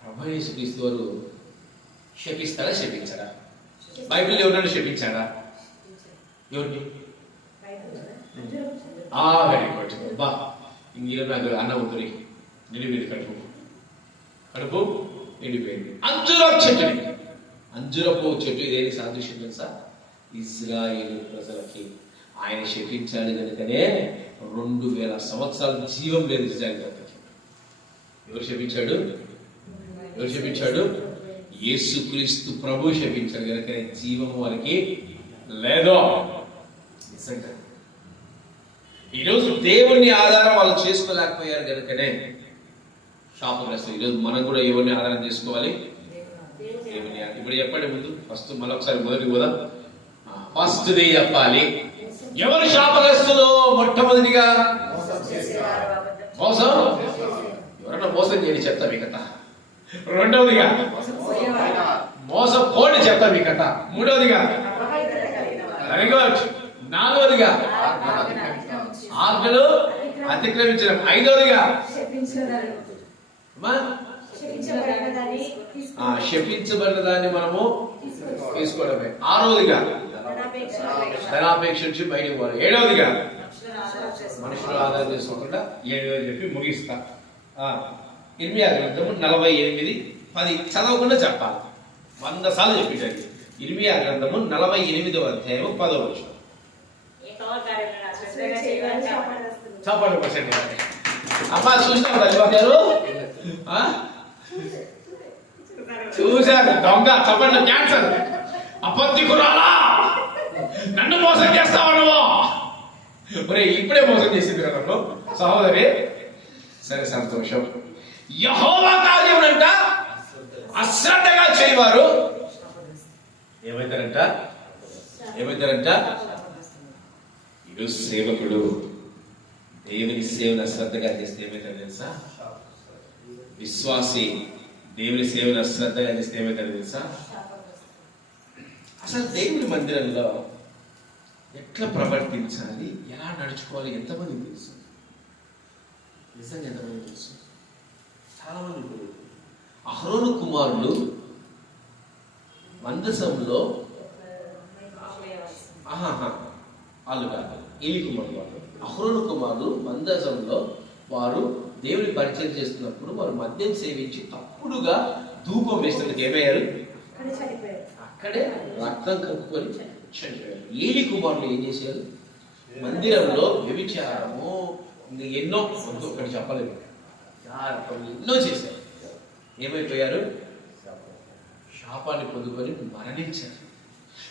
ప్రభు యేసు క్రీస్తు వారు శపిస్తాడా, శపించాడా? బైబిల్ ఎవరినైనా శపించాడా? ఎవరిని? Very good. బా, ఇందులో నాకు అన్నం వద్దుని నిలిపేది కడుపు ఎండిపోయింది. అంజురపు చెట్టు ఇదేది సాదృశ్యం తెలుసా? ఇజ్రాయేలు ప్రజలకి ఆయన శపించాడు కనుకనే 2000 సంవత్సరాల జీవం లేదు ఇజ్రాయేల్ ప్రజలకి. ఎవరు శపించాడు? ఎవరు శపించాడు? యేసుక్రీస్తు ప్రభు శపించాడు కనుకనే జీవము వారికి లేదో. నిజంగా ఈరోజు దేవుణ్ణి ఆధారం వాళ్ళు చేసుకోలేకపోయారు కనుకనే శాపగ్రస్తులు. ఈరోజు మనం కూడా ఎవరిని ఆధారం చేసుకోవాలి? దేవుని. ఇప్పుడు చెప్పండి ముందు, ఫస్ట్ మరొకసారి మొదటి పోదాం. ఫస్ట్ ది చెప్పాలి. ఎవరు శాపగ్రస్తులు? మొట్టమొదటిగా మోసం. ఎవరన్నా మోసం చేయని చెప్తా మీ కథ. రెండవదిగా మోసపోని చెప్తా మీ కథ. మూడవదిగా వెరీ గుడ్. నాలుగవదిగా ఆజ్ఞలు అతిక్రమించడం. ఐదవదిగా శపించబడిన దాన్ని మనము తీసుకోవడమే. ఆరవదిగా ధనాపేక్ష నుంచి బయటకు పోవాలి. ఏడవదిగా మనుషులు ఆధారం చేసుకోకుండా 7 చెప్పి ముగిస్తా. ఇర్మియా గ్రంథము 48:10 చదవకుండా చెప్పాలి. 100 సార్లు చెప్పించారు. ఇర్మియా గ్రంథము 48వ అధ్యాయము 10వ వచనం. చెప్పండి పర్సెంట్ అమ్మా, చూసినావు తల్లిబాబు గారు? చూశారు. దొంగ చెప్పండి. క్యాన్సర్ అబద్ధికురాలా, నన్ను మోసం చేస్తావా నువ్వు? ఒరే, ఇప్పుడే మోసం చేసింది కదా నన్ను సహోదరి. సరే, సంతోషం. యెహోవా కార్యమునంట అశ్రద్ధగా చేయవారు ఏమైతారంట? ఈరోజు సేవకుడు దేవుని సేవను అశ్రద్ధగా చేస్తే ఏమైతారు తెలుసా? విశ్వాసి దేవుని సేవను అశ్రద్ధగా చేస్తే ఏమైతారు తెలుసా? అసలు దేవుని మందిరంలో ఎట్లా ప్రవర్తించాలి, ఎలా నడుచుకోవాలి ఎంతమంది తెలుసు? నిజంగా ఎంతమంది తెలుసు? చాలా మంది. అహరోను కుమారులు మందసంలో వాళ్ళు కాదు, ఏలి కుమారులు వాళ్ళు. అహరోను కుమారులు మందసంలో వారు దేవుని పరిచయం చేస్తున్నప్పుడు వారు మద్యం సేవించి తప్పుడుగా ధూపం వేస్తున్నది ఏమయ్యారు? అక్కడ చనిపోయారు. అక్కడే రక్తం కక్కుకొని చనిపోయారు. ఏలి కుమారులు ఏం చేశారు? మందిరంలో వ్యభిచారము ఎన్నో, ఒకటి చెప్పలేదు, ఎన్నో చేశారు. ఏమైపోయారు? శాపాన్ని పొందుకొని మరణించారు.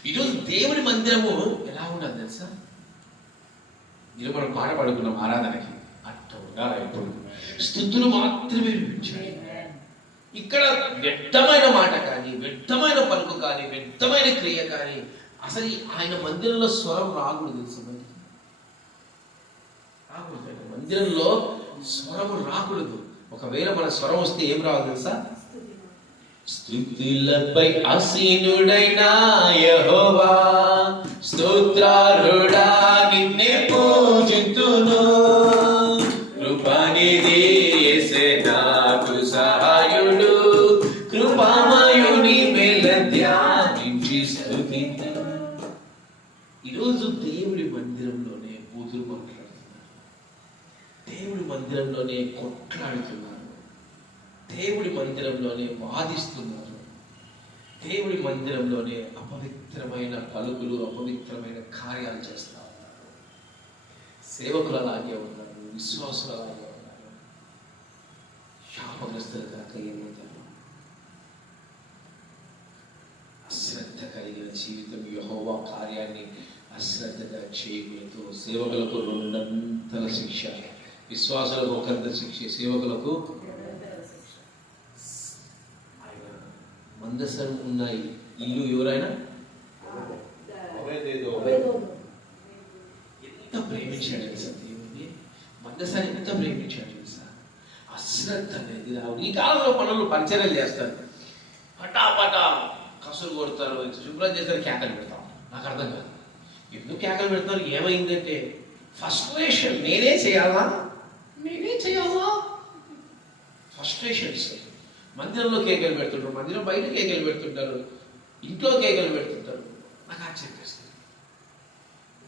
ఈరోజు దేవుడి మందిరము ఎలా ఉన్నది తెలుసా? ఇది మనం పాట పడుకున్నాం ఆరాధనకి. అట్ట ఉండాలి. ఎప్పుడు స్తుతులు మాత్రమే వినిపించాలి. ఇక్కడ వ్యర్థమైన మాట కానీ, వ్యర్థమైన పలుకు కానీ, వ్యర్థమైన క్రియ కానీ, అసలు ఆయన మందిరంలో స్వరం రాకూడదు తెలుసు. రాకూడదు. మందిరంలో స్వరము రాకూడదు. ఒకవేళ మన స్వరం వస్తే ఏం రావాలి తెలుసా? స్తుతులపై ఆసీనుడైన యెహోవా, స్తోత్రార్హుడా నిన్నే పూజింతును. కృపానిధి యేసే నాకు సహాయుడు, కృపామయుని మేల ధ్యానించి స్తుతింతును. ఈరోజు దేవుడి మందిరంలోనే బూతులు మాట్లాడుతున్నారు, దేవుడి మందిరంలోనే కొట్లాడుతున్నారు, దేవుడి మందిరంలోనే వాదిస్తున్నారు, దేవుడి మందిరంలోనే అపవిత్రమైన పలుకులు, అపవిత్రమైన కార్యాలు చేస్తా ఉన్నారు. సేవకులు అలాగే ఉన్నారు, విశ్వాసులు అలాగే ఉన్నారు. శాపగ్రస్తులు కాక ఏమవుతారు? అశ్రద్ధ కలిగిన జీవితం, యెహోవా కార్యాన్ని అశ్రద్ధగా చేయకూడదు. సేవకులకు 2 అంతల శిక్ష, విశ్వాసులకు 1 అంత శిక్ష, సేవకులకు. మందసం ఉన్నాయి ఇల్లు ఎవరైనా ఎంత ప్రేమించాడు తెలుసా దేవుడిని? మందసాన్ని ఎంత ప్రేమించాడు తెలుసా? అశ్రద్ధ అనేది ఈ కాలంలో పనులు పరిచర్యలు చేస్తారు, పటాపటా కసురు కొడతారు, శుభ్రం చేస్తారు, కేకలు పెడతాం. నాకు అర్థం కాదు ఎందుకు కేకలు పెడతారు. ఏమైందంటే ఫ్రస్ట్రేషన్. నేనే చేయాలా ఫ్రస్ట్రేషన్స్. మందిరంలో కేకలు పెడుతుంటారు, మందిరం బయట కేకలు పెడుతుంటారు, ఇంట్లో కేకలు పెడుతుంటారు. నాకు ఆశ్చర్యం వేస్తుంది.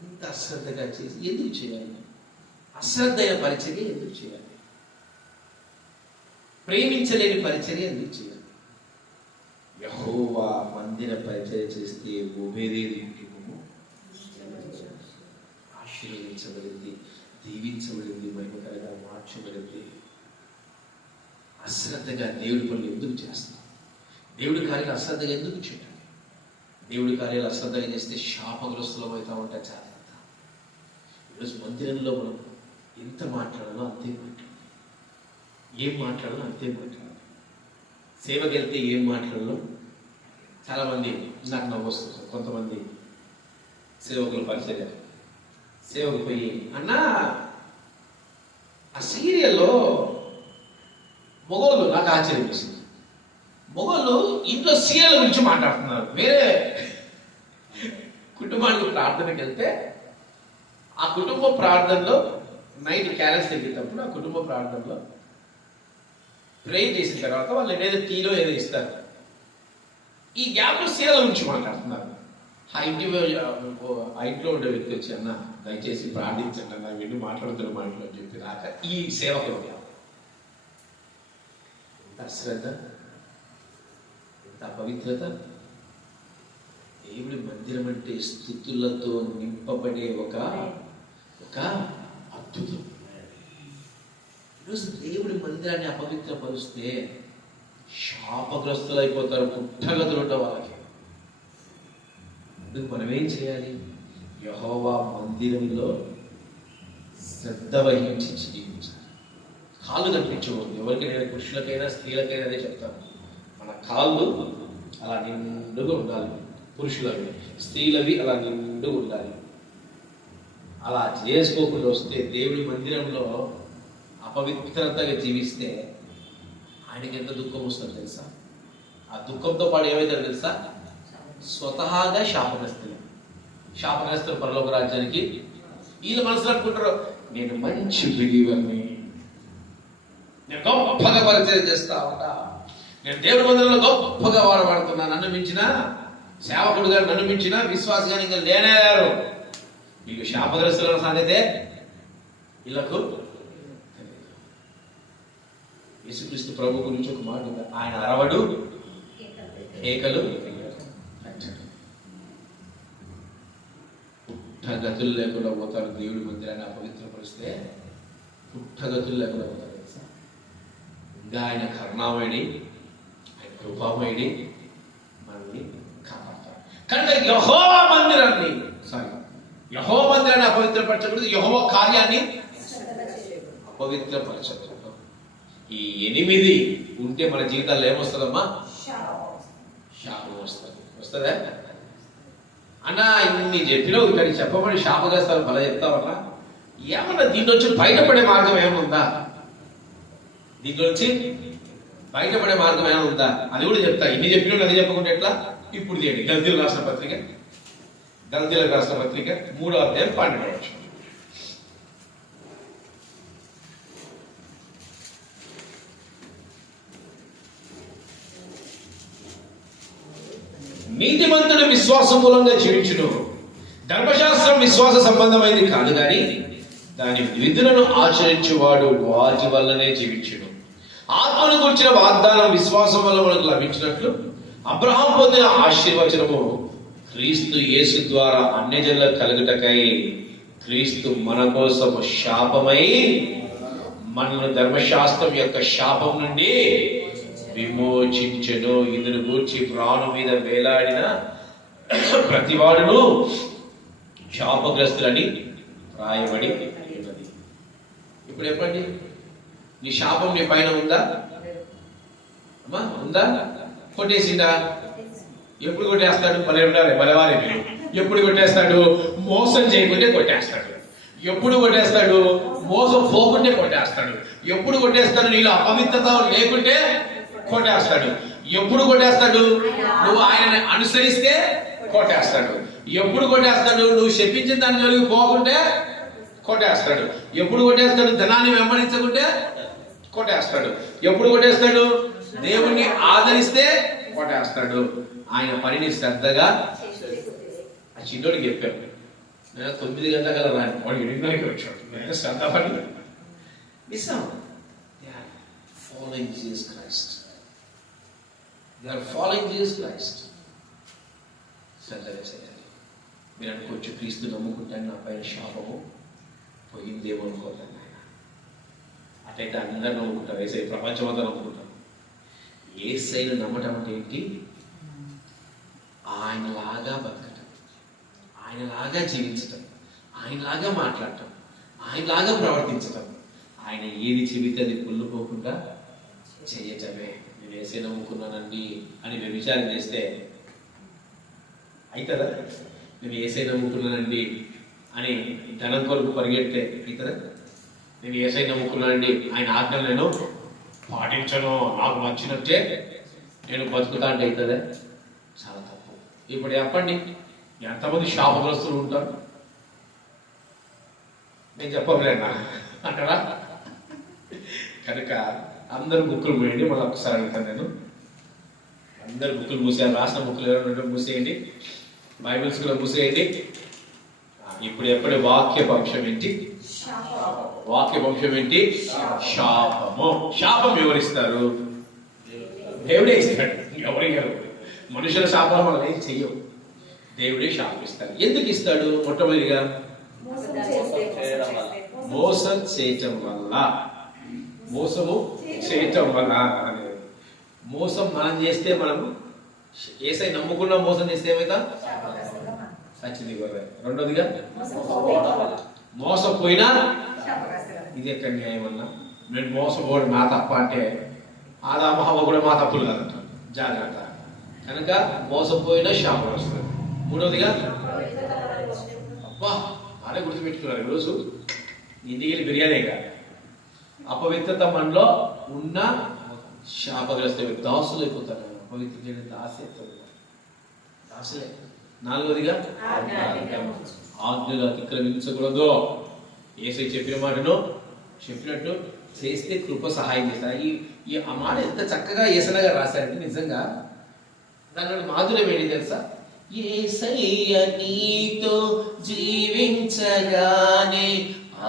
ఇంత అశ్రద్ధగా చేసి ఎందుకు చేయాలి? అశ్రద్ధైన పరిచర్య ఎందుకు చేయాలి? ప్రేమించలేని పరిచర్య ఎందుకు చేయాలి? యెహోవా మందిర పరిచర్య చేస్తే ఓబేదేదు కుటుంబము ఆశీర్వదించబడింది, దీవించబడింది, మహిమకరంగా మార్చబడింది. అశ్రద్ధగా దేవుడి పనులు ఎందుకు చేస్తాం? దేవుడి కార్యాలు అశ్రద్ధగా ఎందుకు చేయాలి? దేవుడి కార్యాలు అశ్రద్ధగా చేస్తే శాపగ్రస్తులం అవుతా ఉంటా. జాగ్రత్త. ఈరోజు మందిరంలో మనం ఎంత మాట్లాడాలో అంతే మాట్లాడాలి, ఏం మాట్లాడాలో అంతే మాట్లాడాలి. సేవకి వెళ్తే ఏం మాట్లాడాలో. చాలామంది నాకు నవ్వు వస్తుంది. కొంతమంది సేవకులు పరిచయం సేవకు పోయి, అన్నా ఆ సీరియల్లో మొగోళ్ళు, నాకు ఆశ్చర్యం వేసింది, మొగోళ్ళు ఇంట్లో సీరియల్ గురించి మాట్లాడుతున్నారు. వేరే కుటుంబానికి ప్రార్థనకి వెళ్తే ఆ కుటుంబ ప్రార్థనలో నైట్ క్యారెల్స్ తెగేటప్పుడు ఆ కుటుంబ ప్రార్థనలో ప్రేయర్ చేసిన తర్వాత వాళ్ళు ఏదైతే టీలో ఏదో ఇస్తారు. ఈ గ్యాప్లో సీరియల్ గురించి మాట్లాడుతున్నారు. ఆ ఇంట్లో ఉండే వ్యక్తి వచ్చి, అన్న దయచేసి ప్రార్థించండి అన్న, వీళ్ళు మాట్లాడుతున్న మాటలు అని చెప్పి రాక ఈ సేవకులు అశ్రద్ధ, ఎంత అపవిత్రత. దేవుడి మందిరం అంటే స్తుతులతో నింపబడే ఒక అద్భుతం. ఈరోజు దేవుడి మందిరాన్ని అపవిత్రపరుస్తే శాపగ్రస్తులు అయిపోతారు, పుట్టగతులు ఉంటాం వాళ్ళకి. అందుకు మనం ఏం చేయాలి? యెహోవా మందిరంలో శ్రద్ధ వహించి జీవించాలి. కాళ్ళు కనిపించకూడదు. ఎవరికైనా, పురుషులకైనా స్త్రీలకైనా అదే చెప్తాను. మన కాళ్ళు అలా నిండుగా ఉండాలి. పురుషులవి, స్త్రీలవి అలా నిండుగా ఉండాలి. అలా చేసుకోకుండా వస్తే దేవుడి మందిరంలో అపవిత్రతగా జీవిస్తే ఆయనకి ఎంత దుఃఖం వస్తుందో తెలుసా? ఆ దుఃఖంతో పాటు ఏమైతే తెలుసా? స్వతహాగా శాపగ్రస్తులు పరలోక రాజ్యానికి. వీళ్ళు మనసులో అనుకుంటారు, నేను మంచి బిలీవర్ని, నేను గొప్పగా పరిచయం చేస్తా ఉంటా, నేను దేవుడి మందిరంలో గొప్పగా వాడబడుతున్నా, నన్ను మించిన సేవకుడుగా, నన్ను మించిన విశ్వాసగా ఇంకా లేనేలేరు. వీళ్ళు శాపగ్రస్తుల సంగతే వీళ్ళకు యేసుక్రీస్తు ప్రభు గురించి ఒక మాట ఉంది, ఆయన అరవడు కేకలు పుట్టగతులు లేకుండా పోతారు. దేవుడి మందిరాన్ని అపవిత్రపరిస్తే పుట్టగతులు లేకుండా పోతారు తెలుసా. ఇంకా ఆయన కరుణామయుడి, ఆయన కృపామయుడి, మనల్ని కాపాడతారు. కనుక యెహోవా మందిరాన్ని అపవిత్రపరచకూడదు, యెహోవా కార్యాన్ని అపవిత్రపరచకూడదు. ఈ 8 ఉంటే మన జీవితాల్లో ఏమొస్తుందమ్మా? శాపం వస్తుంది. వస్తుందా అన్నా? ఇన్ని చెప్పినావు, ఇక్కడ చెప్పబడి శాపగ్రస్తాలు బల చెప్తావన్నా? ఏమన్నా దీని నుంచి బయటపడే మార్గం ఏముందా? దీని నుంచి బయటపడే మార్గం ఏముందా అది కూడా చెప్తా. ఇన్ని చెప్పినా అది చెప్పకుండా ఎట్లా? ఇప్పుడు తీయండి గల్తీలకు రాసిన పత్రిక 3వ అధ్యాయం 12వ వచనం. నీతిమంతుడు విశ్వాసం మూలంగా జీవించును. ధర్మశాస్త్రం విశ్వాస సంబంధమైనది కాదు గాని దాని విధులను ఆచరించువాడు వాటి వల్లనే జీవించును. ఆత్మను గురించిన వాగ్దానం విశ్వాసం వల్ల మనకు లభించినట్లు అబ్రహాం పొందిన ఆశీర్వచనము క్రీస్తు యేసు ద్వారా అన్యజనులకు కలుగుటకై క్రీస్తు మన కోసం శాపమై మనను ధర్మశాస్త్రం యొక్క శాపం నుండి విమోచించెను. ఇందును గూర్చి ప్రాణం మీద వేలాడిన ప్రతివాడును శాపగ్రస్తులని రాయబడి ఉన్నది. ఇప్పుడు చెప్పండి, నీ శాపం నీ పైన ఉందా అమ్మా? ఉందా? కొట్టేసిందా? ఎప్పుడు కొట్టేస్తాడు? బలవారే మీరు. ఎప్పుడు కొట్టేస్తాడు? మోసం చేయకుంటే కొట్టేస్తాడు. ఎప్పుడు కొట్టేస్తాడు? మోసం పోకుంటే కొట్టేస్తాడు. ఎప్పుడు కొట్టేస్తాడు? నీలో అపవిత్రత లేకుంటే కొట్టేస్తాడు. ఎప్పుడు కొట్టేస్తాడు? నువ్వు ఆయనని అనుసరిస్తే కొట్టేస్తాడు. ఎప్పుడు కొట్టేస్తాడు? నువ్వు శపించిన దాని జోలికి పోకుంటే కొట్టేస్తాడు. ఎప్పుడు కొట్టేస్తాడు? ధనాన్ని వెంబడించకుంటే కొట్టేస్తాడు. ఎప్పుడు కొట్టేస్తాడు? దేవుణ్ణి ఆదరిస్తే కొట్టేస్తాడు. ఆయన పనిని శ్రద్ధగా ఆ చిన్నోడికి చెప్పాడు, నేను 9 గంటల రాని వాడు 8 వచ్చాడు. నేను శ్రద్ధ పని నిజం. Following Jesus Christ. They are following Jesus Christ. శ్రద్ధగా చేయాలి. మీరు అనుకోవచ్చు, క్రీస్తు నమ్ముకుంటాను నా పైన శాపము పోయిందేమో అనుకోలేదు. ఆయన అటైతే అందరూ నమ్ముకుంటారు. ఏసై ప్రపంచం అంతా నమ్ముకుంటారు. ఏసైను నమ్మటం అంటే ఏంటి? ఆయనలాగా బతకటం, ఆయనలాగా జీవించటం, ఆయనలాగా మాట్లాడటం, ఆయనలాగా ప్రవర్తించటం, ఆయన ఏది చెబితే అది కుళ్ళుకోకుండా చేయటమే. నేను ఏసై నమ్ముకున్నానండి అని మేము విచారణ చేస్తే అవుతుందా? నేను ఏసై నమ్ముకున్నానండి అని ధనం కొరకు పరిగెడితే అవుతుందా? నేను ఏసై నమ్ముకున్నానండి, ఆయన ఆజ్ఞలు నేను పాటించను, నాకు నచ్చినట్టే నేను బతుకుతా అంటే అవుతుందా? చాలా తప్పు. ఇప్పుడు చెప్పండి, ఎంతమంది శాపగ్రస్తులు ఉంటారు? నేను చెప్పలేనా అంటారా? కనుక అందరు బుక్కులు మూయండి. మళ్ళీ ఒకసారి అడుగుతాను నేను, అందరు బుక్కులు మూసేయాలి. రాసిన బుక్కులు ఎవరైనా మూసేయండి, బైబిల్స్ కూడా మూసేయండి. ఇప్పుడు ఎప్పటి వాక్యవంశం ఏంటి? వాక్యవంశం ఏంటి? శాపము. శాపం ఎవరిస్తారు? దేవుడే ఇస్తాడు. ఎవరు మనుషుల శాపం వల్ల ఏం చెయ్యవు, దేవుడే శాపిస్తాడు. ఎందుకు ఇస్తాడు? మొట్టమొదటిగా మోసం చేయటం వల్ల. మోసము చేయటం వల్ల అనేది. మోసం మనం చేస్తే, మనము ఏసై నమ్ముకున్నా మోసం చేస్తే ఏమైతా? సచ్చింది. రెండోదిగా మోసపోయినా. ఇది ఎక్కడ న్యాయం అన్నా? నేను మోసపోవడం నా తప్ప అంటే ఆదాము హవ్వ కూడా మా తప్పులు కాదంట. జాగ్రత్త. కనుక మోసపోయినా శాపం వస్తుంది. మూడోదిగా అబ్బా అదే గుర్తుపెట్టుకున్నారు ఈరోజు ఇంటికి బిర్యానీగా అపవిత్రత మనలో ఉన్న శాపగ్రస్త దాసులు అయిపోతారు. అపవిత్ర దాసులే. నాలుగోదిగా ఆజ్ఞలు అతిక్రమించకూడదు. యేసయ్య చెప్పిన మాటను చెప్పినట్టు చేస్తే కృప సహాయం చేస్తారు. ఈ ఆ మాట ఎంత చక్కగా యేసయ్య రాశారంటే నిజంగా దాని మాధుర్యం ఏంటి తెలుసా? యేసయ్య నీతో జీవించగానే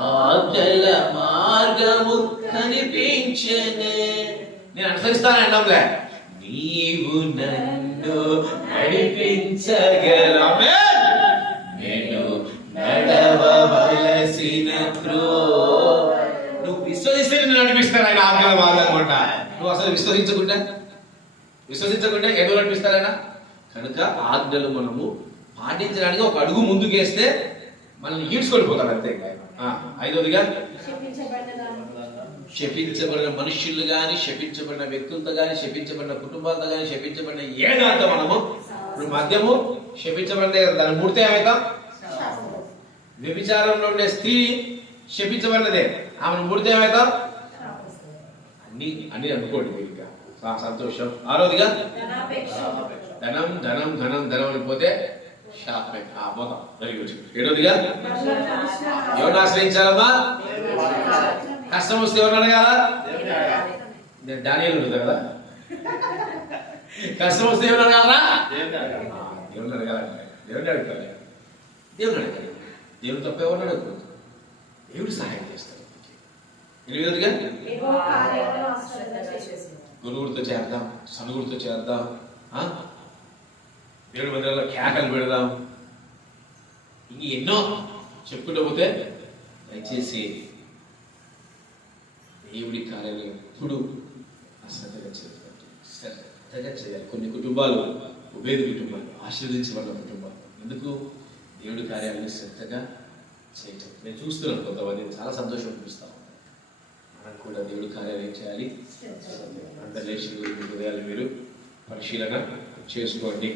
ఆజ్ఞల మార్గము కనిపించనే. నేను అనుసరిస్తాను అనడంలే, నీవు నన్ను నడిపించగలమే, నేను నడవవలసిన నువ్వు విశ్వసిస్తే నేను నడిపిస్తాను ఆయన ఆజ్ఞల మార్గం. నువ్వు అసలు విశ్వసించకుండా ఏదో నడిపిస్తారైనా. కనుక ఆజ్ఞలు మనము పాటించడానికి ఒక అడుగు ముందుకేస్తే మనల్ని ఈడ్చుకొనిపోతాడు అంతే. ఐదవదిగా, శపించబడిన మనుష్యులు కానీ, శపించబడిన వ్యక్తులతో కానీ, శపించబడిన కుటుంబాలతో కానీ, శపించబడిన ఏ దాంతో మనము ఇప్పుడు మద్యము శపించబడితే కదా, దాన్ని ముడితే ఏమవుతాం? వ్యభిచారంలో ఉండే స్త్రీ శపించబడినదే, ఆమెను ముడితే ఏమవుతాం? అన్ని అనుకోండి మీరు ఇంకా సంతోషం. ఆరోదిగా, ధనం ధనం ధనం ధనం అని పోతే శాపమే, పోతాం. Very good. ఏడోదిగా, ఎవరిని ఆశ్రయించాలమ్మా? కష్టం వస్తే ఎవరిని అడగాల? నేను డానియేలు ఉంటుంది కదా, కష్టం వస్తే ఎవరిని అడగాలరా? దేవుని అడగాలంటే దేవుడిని అడగాలి, దేవుని అడగాలి. దేవుడు తప్ప ఎవరిని అడగకూడదు, దేవుడు సహాయం చేస్తాడు. ఎనిమిదిగా, గురుగుడితో చేద్దాం, సనుగుడితో చేద్దాం, దేవుడి మందిరాల్లో కేకలు పెడదాం, ఇంక ఎన్నో చెప్పుకుంటూ పోతే దయచేసి దేవుడి కార్యాలు ఎప్పుడు అశ్రద్ధగా చేయాలి. కొన్ని కుటుంబాలు ఉభేద కుటుంబాలు, ఆశీర్వదించబడిన కుటుంబాలు. ఎందుకు? దేవుడి కార్యాలను శ్రద్ధగా చేయటం. నేను చూస్తున్నాను కొంతమంది చాలా సంతోషం అనిపిస్తాం. మనం కూడా దేవుడి కార్యాలు ఏం చేయాలి? అందరు లేచి హృదయాలు మీరు పరిశీలన చేసుకోండి.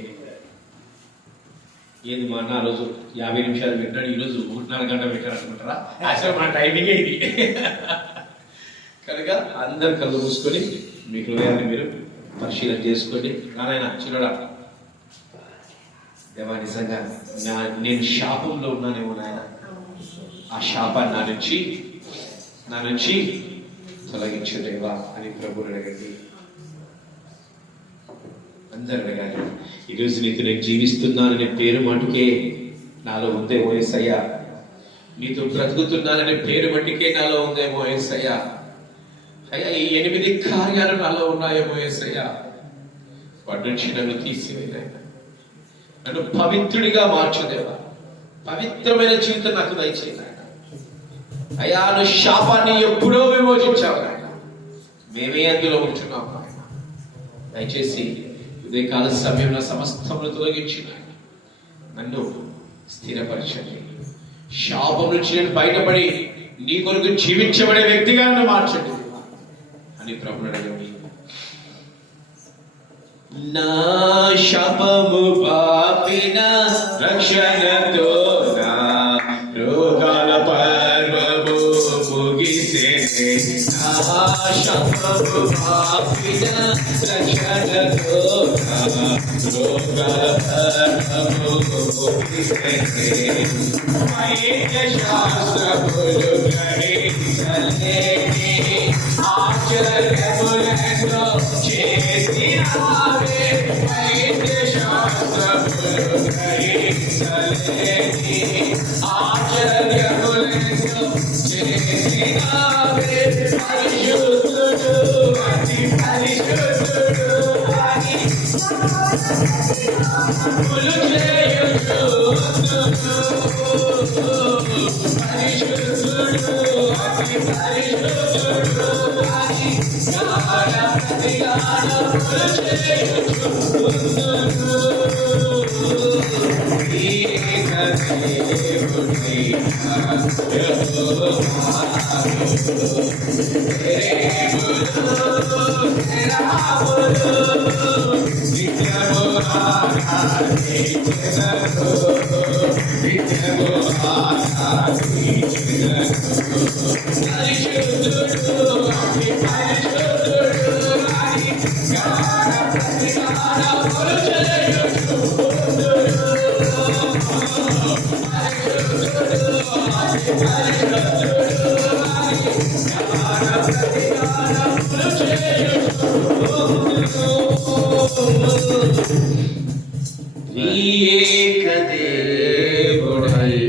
ఏది మా అన్న రోజు 50 నిమిషాలు పెట్టాడు, ఈరోజు 1.5 గంట పెట్టాడు అనుకుంటారా? అసలు మన టైమింగే ఇది. కనుక అందరు కళ్ళు మూసుకొని మీ హృదయాన్ని మీరు పరిశీలన చేసుకోండి. నాయన చిన్నడా, దేవా నిజంగా నేను శాపంలో ఉన్నానేమో నాయన, ఆ శాపాన్ని నా నుంచి తొలగించు దేవా అని ప్రభువుని అడగండి. అందరు అడగాలి. ఈరోజు నీకు నేను జీవిస్తున్నాననే పేరు మటుకే నాలో ఉందేమో యేసయ్యా, నీతో బ్రతుకుతున్నాననే పేరు మటుకే నాలో ఉందేమో యేసయ్యా. అయ్యా, ఈ 8 కార్యాలు నాలో ఉన్నాయేమో యేసయ్యా. వాటి నుంచి నన్ను తీసివేయలేదా, నన్ను పవిత్రుడిగా మార్చుదేవా. పవిత్రమైన జీవితం నాకు దయచేయలేదా. అయ్యా, నువ్వు శాపాన్ని ఎప్పుడో విమోచించావు నాయన, మేమే అందులో ఉంటున్నాం నాయన. దయచేసి ఉదయకాల సమయంలో సమస్తమును తొలగించి నన్ను స్థిరపరచండి. శాపం నుంచి నేను బయటపడి నీ కొరకు జీవించబడే వ్యక్తిగా నన్ను మార్చండి అని ప్రభువుని అడగండి. నా శాపము పాపిన రక్షణతో నా రోగాల పర్వము ముగిసే. నా శాపము పాపిన రక్షణతో నా రోగాల పర్వము ముగిసే. వైద్య శాస్త్రములు గ్రహించలేని ఆశ్చర్యములను చేసినావే. వైద్య శాస్త్రములు గ్రహించలేని ఆశ్చర్యములను చేసినావే. పరిశుద్ధుడు అతి పరిశుద్ధుడు అని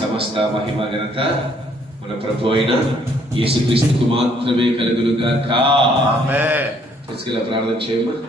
సమస్త మహిమ ఘనత మన ప్రభు అయిన యేసుక్రీస్తుకు మాత్రమే కలుగును గాక. ఆమేన్. తీసుకెళ్ళి ప్రార్థన చేయమ్మా.